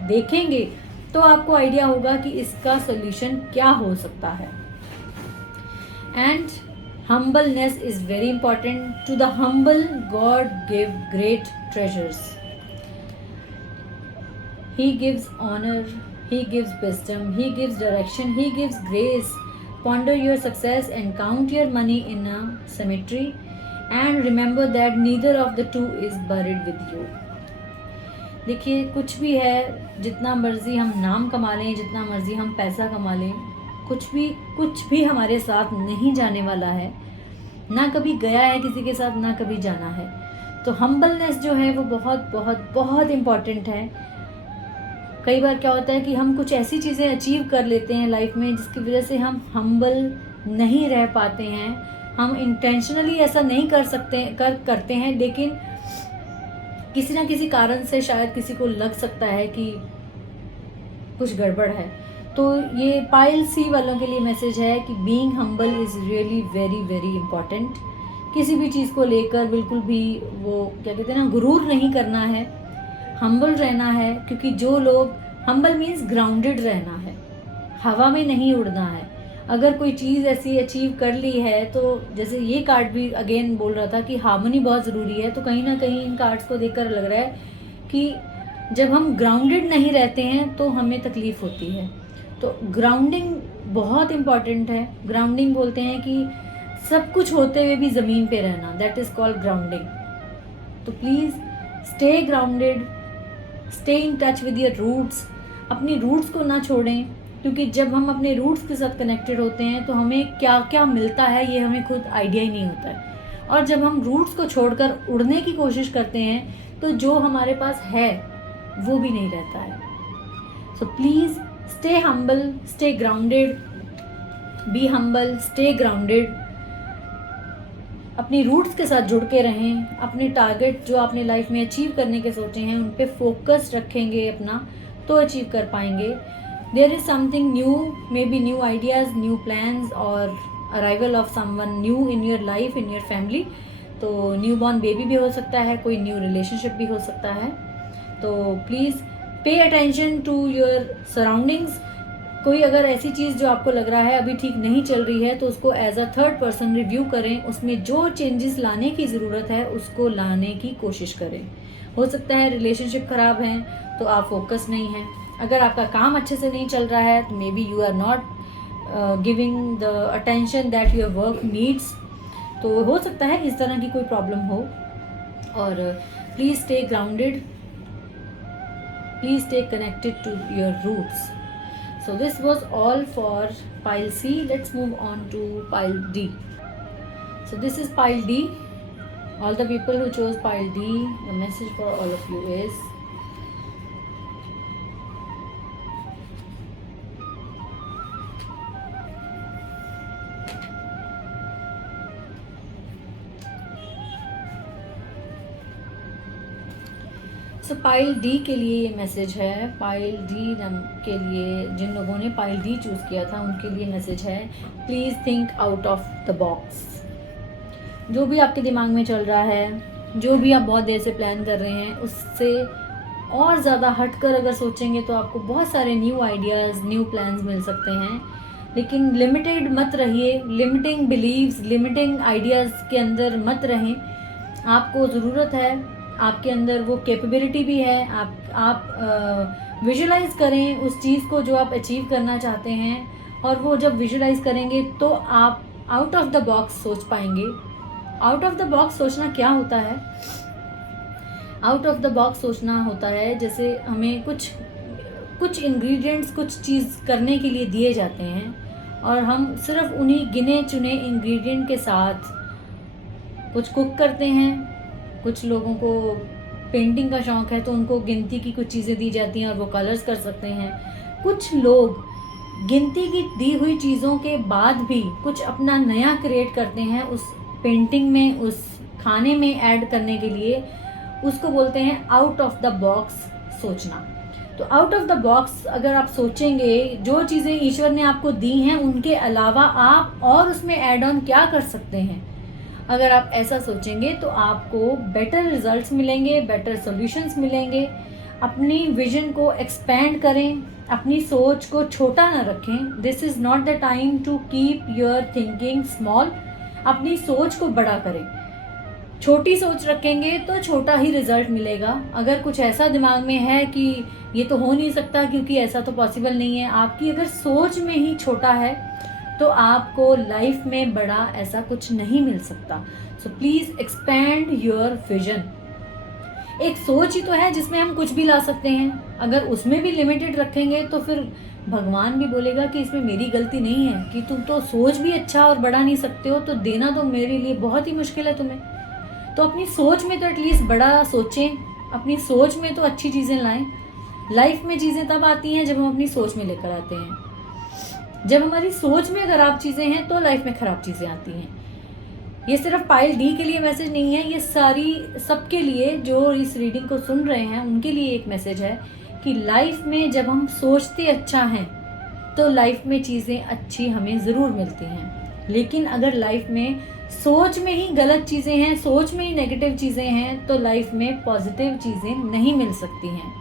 देखेंगे तो आपको आइडिया होगा कि इसका सोल्यूशन क्या हो सकता है। And humbleness is very important. To the humble, God give great treasures. He gives honor, He gives wisdom, He gives direction, He gives grace. Ponder your success and count your money in a cemetery, and remember that neither of the two is buried with you. देखिए, कुछ भी है, जितना मर्जी हम नाम कमा लें, जितना मर्जी हम पैसा कमा लें, कुछ भी हमारे साथ नहीं जाने वाला है, ना कभी गया है किसी के साथ, ना कभी जाना है। तो हम्बलनेस जो है वो बहुत बहुत बहुत इम्पॉर्टेंट है। कई बार क्या होता है कि हम कुछ ऐसी चीज़ें अचीव कर लेते हैं लाइफ में जिसकी वजह से हम हम्बल नहीं रह पाते हैं। हम इंटेंशनली ऐसा नहीं करते हैं, लेकिन किसी ना किसी कारण से शायद किसी को लग सकता है कि कुछ गड़बड़ है। तो ये पाइल सी वालों के लिए मैसेज है कि being humble is really very very important. किसी भी चीज़ को लेकर बिल्कुल भी वो क्या कहते हैं ना, गुरूर नहीं करना है, हम्बल रहना है। क्योंकि जो लोग हम्बल मीन्स ग्राउंडेड रहना है, हवा में नहीं उड़ना है। अगर कोई चीज़ ऐसी अचीव कर ली है, तो जैसे ये कार्ड भी अगेन बोल रहा था कि हार्मनी बहुत ज़रूरी है, तो कहीं ना कहीं इन कार्ड्स को देखकर लग रहा है कि जब हम ग्राउंडेड नहीं रहते हैं तो हमें तकलीफ़ होती है। तो ग्राउंडिंग बहुत इम्पॉर्टेंट है। ग्राउंडिंग बोलते हैं कि सब कुछ होते हुए भी ज़मीन पे रहना, दैट इज़ कॉल्ड ग्राउंडिंग। तो please stay grounded, stay in touch with your roots. अपनी रूट्स को ना छोड़ें, क्योंकि जब हम अपने रूट्स के साथ कनेक्टेड होते हैं तो हमें क्या क्या मिलता है ये हमें खुद आइडिया ही नहीं होता है। और जब हम रूट्स को छोड़कर उड़ने की कोशिश करते हैं तो जो हमारे पास है वो भी नहीं रहता है। So please stay humble, stay grounded, be humble, stay grounded. अपनी रूट्स के साथ जुड़ के रहें। अपने टारगेट जो आपने लाइफ में अचीव करने के सोचे हैं उन पे फोकस रखेंगे अपना, तो अचीव कर पाएंगे। There is something new, maybe new ideas, new plans और arrival of someone new in your life, in your family. तो न्यू बॉर्न बेबी भी हो सकता है, कोई न्यू रिलेशनशिप भी हो सकता है। तो please pay attention to your surroundings. कोई अगर ऐसी चीज़ जो आपको लग रहा है अभी ठीक नहीं चल रही है तो उसको as a third person review करें, उसमें जो चेंजेस लाने की ज़रूरत है उसको लाने की कोशिश करें। हो सकता है रिलेशनशिप ख़राब है तो आप फोकस नहीं हैं। अगर आपका काम अच्छे से नहीं चल रहा है तो maybe you are not giving the attention that your work needs. तो हो सकता है इस तरह की कोई प्रॉब्लम हो। और please stay grounded, please stay connected to your roots. So this was all for pile C. Let's move on to pile D. So this is pile D. All the people who chose pile D, the message for all of you is so pile D के लिए ये मैसेज है। पाइल डी के लिए जिन लोगों ने पाइल डी चूज़ किया था उनके लिए मैसेज है, please think out of the box. जो भी आपके दिमाग में चल रहा है, जो भी आप बहुत देर से प्लान कर रहे हैं, उससे और ज़्यादा हटकर अगर सोचेंगे तो आपको बहुत सारे न्यू आइडियाज़, न्यू प्लान्स मिल सकते हैं। लेकिन लिमिटेड मत रहिए, लिमिटिंग बिलीव्स, लिमिटिंग आइडियाज़ के अंदर मत रहें। आपको ज़रूरत है, आपके अंदर वो कैपेबिलिटी भी है। आप विजुलाइज करें उस चीज़ को जो आप अचीव करना चाहते हैं, और वो जब विजुलाइज करेंगे तो आप आउट ऑफ द बॉक्स सोच पाएंगे। आउट ऑफ द बॉक्स सोचना क्या होता है? आउट ऑफ द बॉक्स सोचना होता है जैसे हमें कुछ इंग्रेडिएंट्स, कुछ चीज़ करने के लिए दिए जाते हैं और हम सिर्फ उन्हीं गिने चुने इंग्रेडिएंट के साथ कुछ कुक करते हैं। कुछ लोगों को पेंटिंग का शौक़ है तो उनको गिनती की कुछ चीज़ें दी जाती हैं और वो कलर्स कर सकते हैं। कुछ लोग गिनती की दी हुई चीज़ों के बाद भी कुछ अपना नया क्रिएट करते हैं उस पेंटिंग में, उस खाने में ऐड करने के लिए। उसको बोलते हैं आउट ऑफ द बॉक्स सोचना। तो आउट ऑफ द बॉक्स अगर आप सोचेंगे, जो चीज़ें ईश्वर ने आपको दी हैं उनके अलावा आप और उसमें ऐड ऑन क्या कर सकते हैं, अगर आप ऐसा सोचेंगे तो आपको बेटर रिजल्ट्स मिलेंगे, बेटर सॉल्यूशंस मिलेंगे। अपनी विजन को एक्सपैंड करें, अपनी सोच को छोटा ना रखें। This is not the time to keep your thinking small. अपनी सोच को बड़ा करें। छोटी सोच रखेंगे तो छोटा ही रिजल्ट मिलेगा। अगर कुछ ऐसा दिमाग में है कि ये तो हो नहीं सकता क्योंकि ऐसा तो पॉसिबल नहीं है, आपकी अगर सोच में ही छोटा है तो आपको लाइफ में बड़ा ऐसा कुछ नहीं मिल सकता। So please expand your vision. एक सोच ही तो है जिसमें हम कुछ भी ला सकते हैं। अगर उसमें भी लिमिटेड रखेंगे तो फिर भगवान भी बोलेगा कि इसमें मेरी गलती नहीं है कि तुम तो सोच भी अच्छा और बड़ा नहीं सकते हो, तो देना तो मेरे लिए बहुत ही मुश्किल है तुम्हें। तो अपनी सोच में तो एटलीस्ट बड़ा सोचें, अपनी सोच में तो अच्छी चीज़ें लाएं। लाइफ में चीज़ें तब आती हैं जब हम अपनी सोच में लेकर आते हैं। जब हमारी सोच में खराब चीज़ें हैं तो लाइफ में खराब चीज़ें आती हैं। ये सिर्फ पाइल डी के लिए मैसेज नहीं है, ये सारी सबके लिए जो इस रीडिंग को सुन रहे हैं उनके लिए एक मैसेज है कि लाइफ में जब हम सोचते अच्छा हैं तो लाइफ में चीज़ें अच्छी हमें ज़रूर मिलती हैं। लेकिन अगर लाइफ में सोच में ही गलत चीज़ें हैं, सोच में ही नेगेटिव चीज़ें हैं, तो लाइफ में पॉजिटिव चीज़ें नहीं मिल सकती हैं।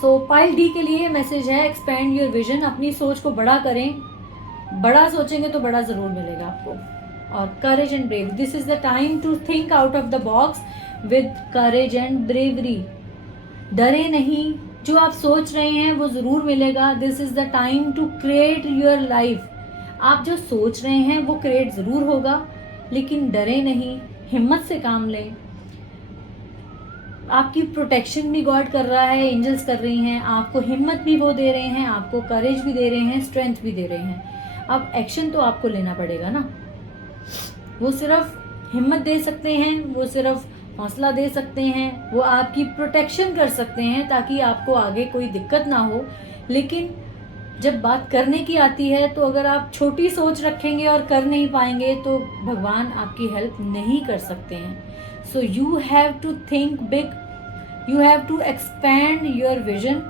सो पाइल डी के लिए मैसेज है एक्सपैंड योर विजन, अपनी सोच को बड़ा करें, बड़ा सोचेंगे तो बड़ा ज़रूर मिलेगा आपको। और courage and brave, this is the time to think out of the box with courage and bravery. डरे नहीं, जो आप सोच रहे हैं वो ज़रूर मिलेगा। This is the time to create your life, आप जो सोच रहे हैं वो क्रिएट ज़रूर होगा, लेकिन डरे नहीं, हिम्मत से काम लें। आपकी प्रोटेक्शन भी गॉड कर रहा है, एंजल्स कर रही हैं, आपको हिम्मत भी वो दे रहे हैं, आपको करेज भी दे रहे हैं, स्ट्रेंथ भी दे रहे हैं। अब एक्शन तो आपको लेना पड़ेगा ना। वो सिर्फ हिम्मत दे सकते हैं, वो सिर्फ हौसला दे सकते हैं, वो आपकी प्रोटेक्शन कर सकते हैं ताकि आपको आगे कोई दिक्कत ना हो। लेकिन जब बात करने की आती है तो अगर आप छोटी सोच रखेंगे और कर नहीं पाएंगे तो भगवान आपकी हेल्प नहीं कर सकते हैं। So you have to think big, you have to expand your vision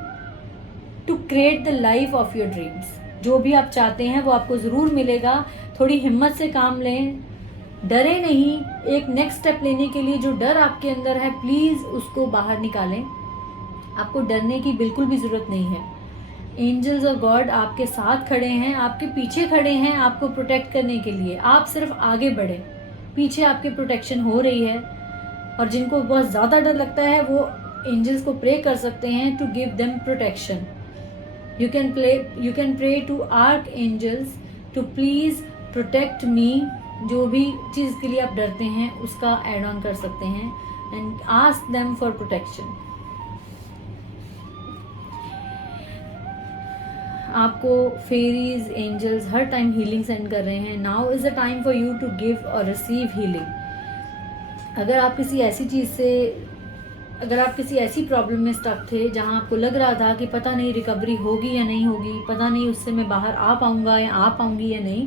to create the life of your dreams. जो भी आप चाहते हैं वो आपको ज़रूर मिलेगा। थोड़ी हिम्मत से काम लें, डरे नहीं। एक नेक्स्ट स्टेप लेने के लिए जो डर आपके अंदर है प्लीज़ उसको बाहर निकालें। आपको डरने की बिल्कुल भी ज़रूरत नहीं है। एंजल्स और गॉड आपके साथ खड़े हैं, आपके पीछे खड़े हैं आपको प्रोटेक्ट करने के लिए। आप सिर्फ आगे बढ़े, पीछे आपकी प्रोटेक्शन हो रही है। और जिनको बहुत ज़्यादा डर लगता है वो एंजल्स को प्रे कर सकते हैं to give them protection. You can pray to archangels to please protect me. जो भी चीज़ के लिए आप डरते हैं उसका ऐड ऑन कर सकते हैं and ask them for protection. आपको फेरीज एंजल्स हर टाइम हीलिंग सेंड कर रहे हैं। Now is the time for you to give और रिसीव हीलिंग। अगर आप किसी ऐसी चीज़ से, अगर आप किसी ऐसी प्रॉब्लम में स्टक थे जहां आपको लग रहा था कि पता नहीं रिकवरी होगी या नहीं होगी, पता नहीं उससे मैं बाहर आ पाऊँगा या आ पाऊँगी या नहीं,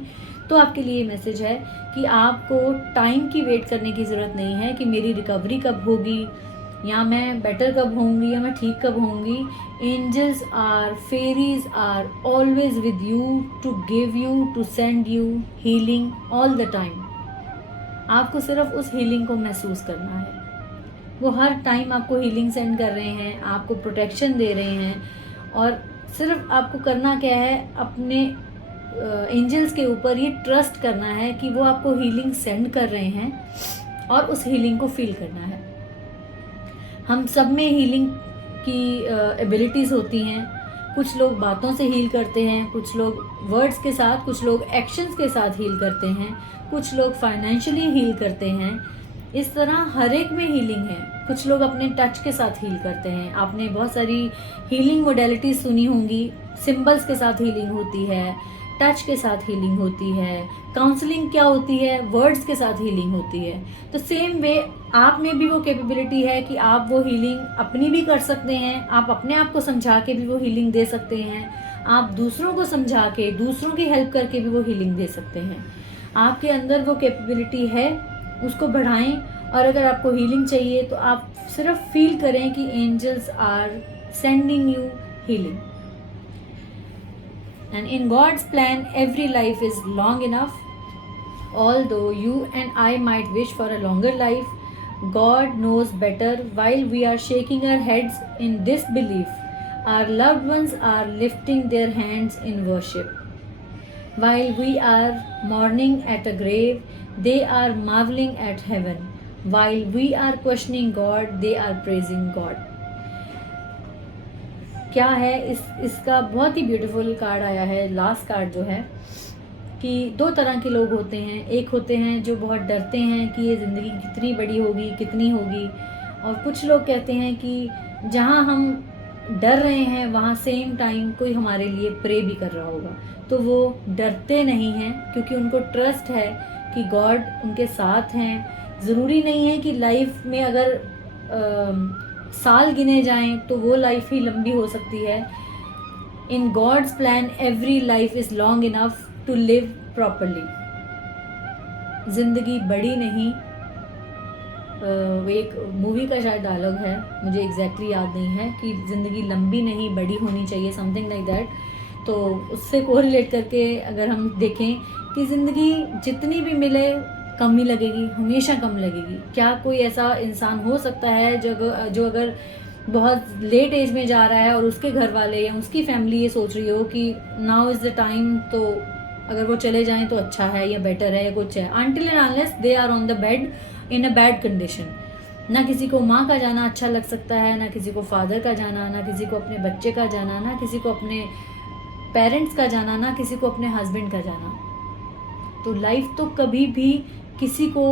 तो आपके लिए मैसेज है कि आपको टाइम की वेट करने की ज़रूरत नहीं है कि मेरी रिकवरी कब होगी या मैं बेटर कब होंगी या मैं ठीक कब होंगी। Angels are, fairies are always with you to give you, to send you healing all the time. आपको सिर्फ उस हीलिंग को महसूस करना है। वो हर टाइम आपको हीलिंग सेंड कर रहे हैं, आपको प्रोटेक्शन दे रहे हैं। और सिर्फ आपको करना क्या है, अपने एंजल्स के ऊपर ये ट्रस्ट करना है कि वो आपको हीलिंग सेंड कर रहे हैं और उस हीलिंग को फील करना है। हम सब में हीलिंग की एबिलिटीज़ होती हैं। कुछ लोग बातों से हील करते हैं, कुछ लोग वर्ड्स के साथ, कुछ लोग एक्शंस के साथ हील करते हैं, कुछ लोग फाइनेंशियली हील करते हैं। इस तरह हर एक में हीलिंग है। कुछ लोग अपने टच के साथ हील करते हैं। आपने बहुत सारी हीलिंग मोडेलिटीज़ सुनी होंगी। सिंबल्स के साथ हीलिंग होती है, टच के साथ हीलिंग होती है, काउंसलिंग क्या होती है, वर्ड्स के साथ हीलिंग होती है। तो सेम वे आप में भी वो कैपेबिलिटी है कि आप वो हीलिंग अपनी भी कर सकते हैं। आप अपने आप को समझा के भी वो हीलिंग दे सकते हैं, आप दूसरों को समझा के, दूसरों की हेल्प करके भी वो हीलिंग दे सकते हैं। आपके अंदर वो कैपेबिलिटी है, उसको बढ़ाएं। और अगर आपको हीलिंग चाहिए तो आप सिर्फ फील करें कि angels are sending you healing. And in God's plan, every life is long enough. Although you and I might wish for a longer life, God knows better. While we are shaking our heads in disbelief, our loved ones are lifting their hands in worship. While we are mourning at a grave, they are marveling at heaven. While we are questioning God, they are praising God. क्या है इसका बहुत ही ब्यूटीफुल कार्ड आया है। लास्ट कार्ड जो है कि दो तरह के लोग होते हैं। एक होते हैं जो बहुत डरते हैं कि ये ज़िंदगी कितनी बड़ी होगी, कितनी होगी। और कुछ लोग कहते हैं कि जहाँ हम डर रहे हैं वहाँ सेम टाइम कोई हमारे लिए प्रे भी कर रहा होगा। तो वो डरते नहीं हैं क्योंकि उनको ट्रस्ट है कि गॉड उनके साथ हैं। ज़रूरी नहीं है कि लाइफ में अगर साल गिने जाएं तो वो लाइफ ही लंबी हो सकती है। In God's plan every life is long enough to live properly. ज़िंदगी बड़ी नहीं, एक मूवी का शायद डायलॉग है, मुझे एग्जैक्टली याद नहीं है, कि ज़िंदगी लंबी नहीं बड़ी होनी चाहिए, समथिंग लाइक दैट। तो उससे कोरिलेट करके अगर हम देखें कि ज़िंदगी जितनी भी मिले कम ही लगेगी, हमेशा कम लगेगी। क्या कोई ऐसा इंसान हो सकता है जो अगर बहुत लेट एज में जा रहा है और उसके घर वाले या उसकी फैमिली ये सोच रही हो कि नाउ इज़ द टाइम, तो अगर वो चले जाएं तो अच्छा है या बेटर है या कुछ है, until and unless they are on the bed in a bad condition. ना किसी को माँ का जाना अच्छा लग सकता है, ना किसी को फादर का जाना, ना किसी को अपने बच्चे का जाना, ना किसी को अपने पेरेंट्स का जाना, ना किसी को अपने हस्बैंड का जाना। तो लाइफ तो कभी भी किसी को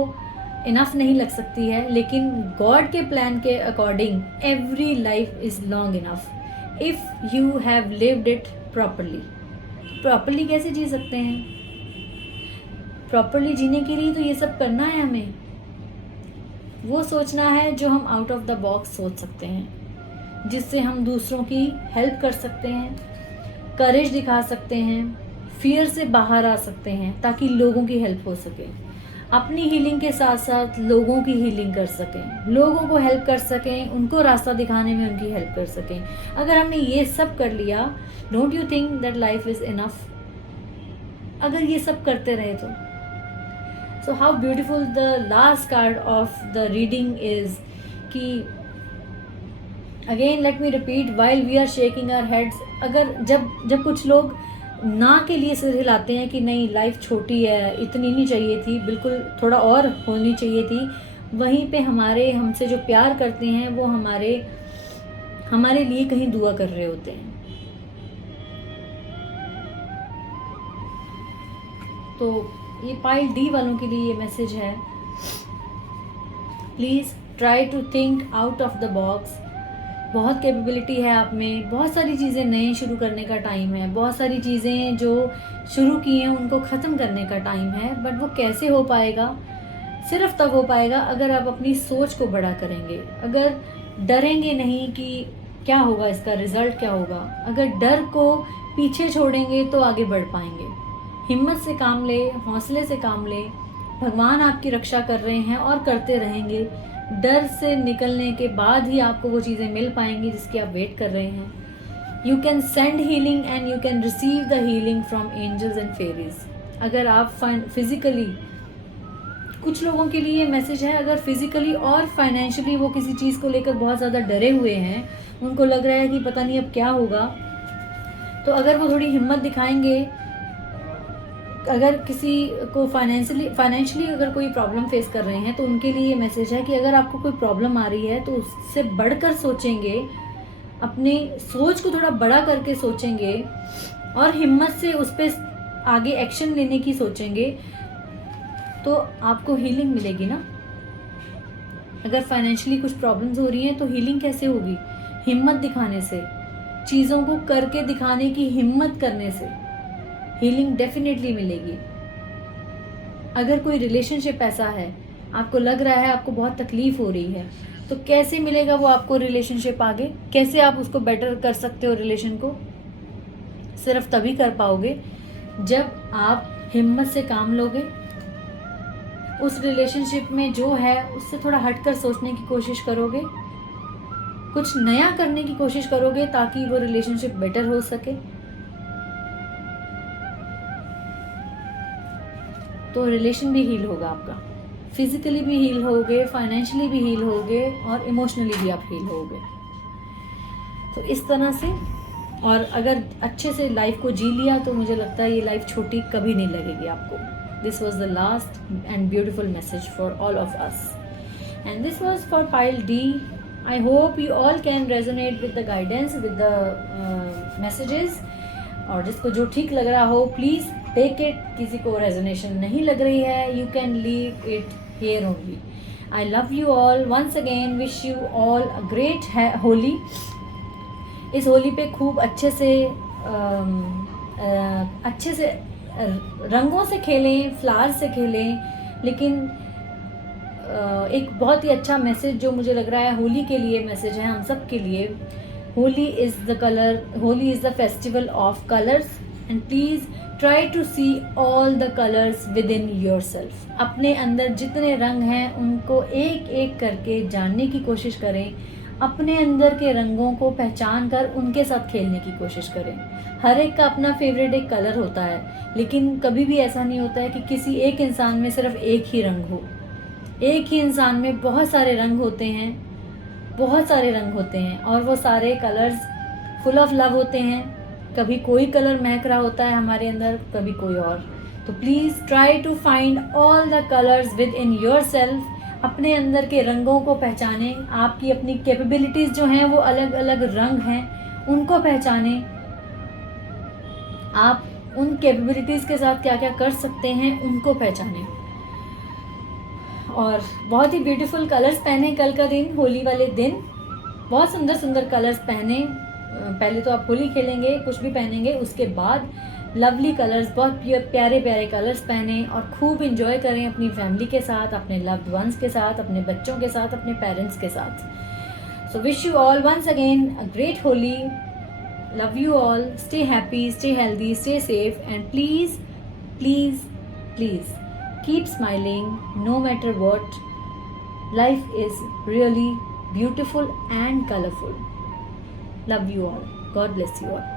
इनफ नहीं लग सकती है, लेकिन गॉड के प्लान के according every life is long enough if you have lived it properly. Properly कैसे जी सकते हैं? प्रॉपरली जीने के लिए तो ये सब करना है हमें। वो सोचना है जो हम आउट ऑफ द बॉक्स सोच सकते हैं, जिससे हम दूसरों की हेल्प कर सकते हैं, करेज दिखा सकते हैं, फियर से बाहर आ सकते हैं, ताकि लोगों की हेल्प हो सके। अपनी हीलिंग के साथ साथ लोगों की हीलिंग कर सकें, लोगों को हेल्प कर सकें, उनको रास्ता दिखाने में उनकी हेल्प कर सकें। अगर हमने ये सब कर लिया, don't you think that life is enough? अगर ये सब करते रहे तो so how beautiful the last card of the reading is कि again let me repeat, while we are shaking our heads, अगर जब कुछ लोग ना के लिए सिर हिलाते हैं कि नहीं लाइफ छोटी है, इतनी नहीं चाहिए थी, बिल्कुल थोड़ा और होनी चाहिए थी, वहीं पे हमारे हमसे जो प्यार करते हैं वो हमारे लिए कहीं दुआ कर रहे होते हैं। तो ये पाइल डी वालों के लिए ये मैसेज है, please try to think out of the box. बहुत कैपेबिलिटी है आप में, बहुत सारी चीज़ें नए शुरू करने का टाइम है, बहुत सारी चीज़ें जो शुरू की हैं उनको ख़त्म करने का टाइम है। बट वो कैसे हो पाएगा? सिर्फ तब हो पाएगा अगर आप अपनी सोच को बड़ा करेंगे, अगर डरेंगे नहीं कि क्या होगा, इसका रिज़ल्ट क्या होगा। अगर डर को पीछे छोड़ेंगे तो आगे बढ़ पाएंगे। हिम्मत से काम ले, हौसले से काम ले, भगवान आपकी रक्षा कर रहे हैं और करते रहेंगे। डर से निकलने के बाद ही आपको वो चीज़ें मिल पाएंगी जिसकी आप वेट कर रहे हैं। You can send healing and you can receive the healing from angels and fairies. अगर आप फिजिकली, कुछ लोगों के लिए मैसेज है, अगर फिजिकली और फाइनेंशियली वो किसी चीज़ को लेकर बहुत ज़्यादा डरे हुए हैं, उनको लग रहा है कि पता नहीं अब क्या होगा, तो अगर वो थोड़ी हिम्मत दिखाएंगे, अगर किसी को फाइनेंशियली अगर कोई प्रॉब्लम फेस कर रहे हैं तो उनके लिए ये मैसेज है कि अगर आपको कोई प्रॉब्लम आ रही है तो उससे बढ़कर सोचेंगे, अपनी सोच को थोड़ा बड़ा करके सोचेंगे और हिम्मत से उस पर आगे एक्शन लेने की सोचेंगे, तो आपको हीलिंग मिलेगी ना। अगर फाइनेंशियली कुछ प्रॉब्लम्स हो रही हैं तो हीलिंग कैसे होगी? हिम्मत दिखाने से, चीज़ों को करके दिखाने की हिम्मत करने से हीलिंग डेफिनेटली मिलेगी। अगर कोई रिलेशनशिप ऐसा है, आपको लग रहा है आपको बहुत तकलीफ हो रही है, तो कैसे मिलेगा वो आपको रिलेशनशिप आगे? कैसे आप उसको बेटर कर सकते हो रिलेशन को? सिर्फ तभी कर पाओगे जब आप हिम्मत से काम लोगे, उस रिलेशनशिप में जो है उससे थोड़ा हटकर सोचने की कोशिश करोगे, कुछ नया करने की कोशिश करोगे ताकि वो रिलेशनशिप बेटर हो सके। तो रिलेशन भी हील होगा आपका, फिजिकली भी हील होगे, फाइनेंशियली भी हील होगे और इमोशनली भी आप हील होगे। तो इस तरह से, और अगर अच्छे से लाइफ को जी लिया तो मुझे लगता है ये लाइफ छोटी कभी नहीं लगेगी आपको। This was the last and beautiful message for all of us, and this was for pile D. I hope you all can resonate with the guidance, with the messages, और जिसको जो ठीक लग रहा हो प्लीज़ टेक इट। किसी को रेजोनेशन नहीं लग रही है, you can leave it here only. I love you all once again, wish you all a great Holi. इस होली पे खूब अच्छे से रंगों से खेलें, फ्लावर से खेलें, लेकिन एक बहुत ही अच्छा मैसेज जो मुझे लग रहा है होली के लिए मैसेज है हम सब के लिए। Holi is the festival of colours, and please try to see all the colours within yourself. अपने अंदर जितने रंग हैं उनको एक एक करके जानने की कोशिश करें, अपने अंदर के रंगों को पहचान कर उनके साथ खेलने की कोशिश करें। हर एक का अपना फेवरेट एक कलर होता है, लेकिन कभी भी ऐसा नहीं होता है कि किसी एक इंसान में सिर्फ एक ही रंग हो। एक ही इंसान में बहुत सारे रंग होते हैं, बहुत सारे रंग होते हैं और वो सारे कलर्स फुल ऑफ लव होते हैं। कभी कोई कलर महक रहा होता है हमारे अंदर, कभी कोई और। तो please try to find all the colours within yourself. अपने अंदर के रंगों को पहचानें। आपकी अपनी कैपेबिलिटीज़ जो हैं वो अलग अलग रंग हैं, उनको पहचानें। आप उन कैपेबिलिटीज़ के साथ क्या क्या कर सकते हैं उनको पहचानें। और बहुत ही ब्यूटीफुल कलर्स पहने कल का दिन, होली वाले दिन। बहुत सुंदर सुंदर कलर्स पहने। पहले तो आप होली खेलेंगे, कुछ भी पहनेंगे, उसके बाद लवली कलर्स, बहुत प्यारे प्यारे कलर्स पहने और खूब इंजॉय करें अपनी फैमिली के साथ, अपने लव्ड वंस के साथ, अपने बच्चों के साथ, अपने पेरेंट्स के साथ। So wish you all once again a great Holi. Love you all. Stay happy, stay healthy, stay safe, and please, please, please keep smiling no matter what. Life is really beautiful and colorful. Love you all. God bless you all.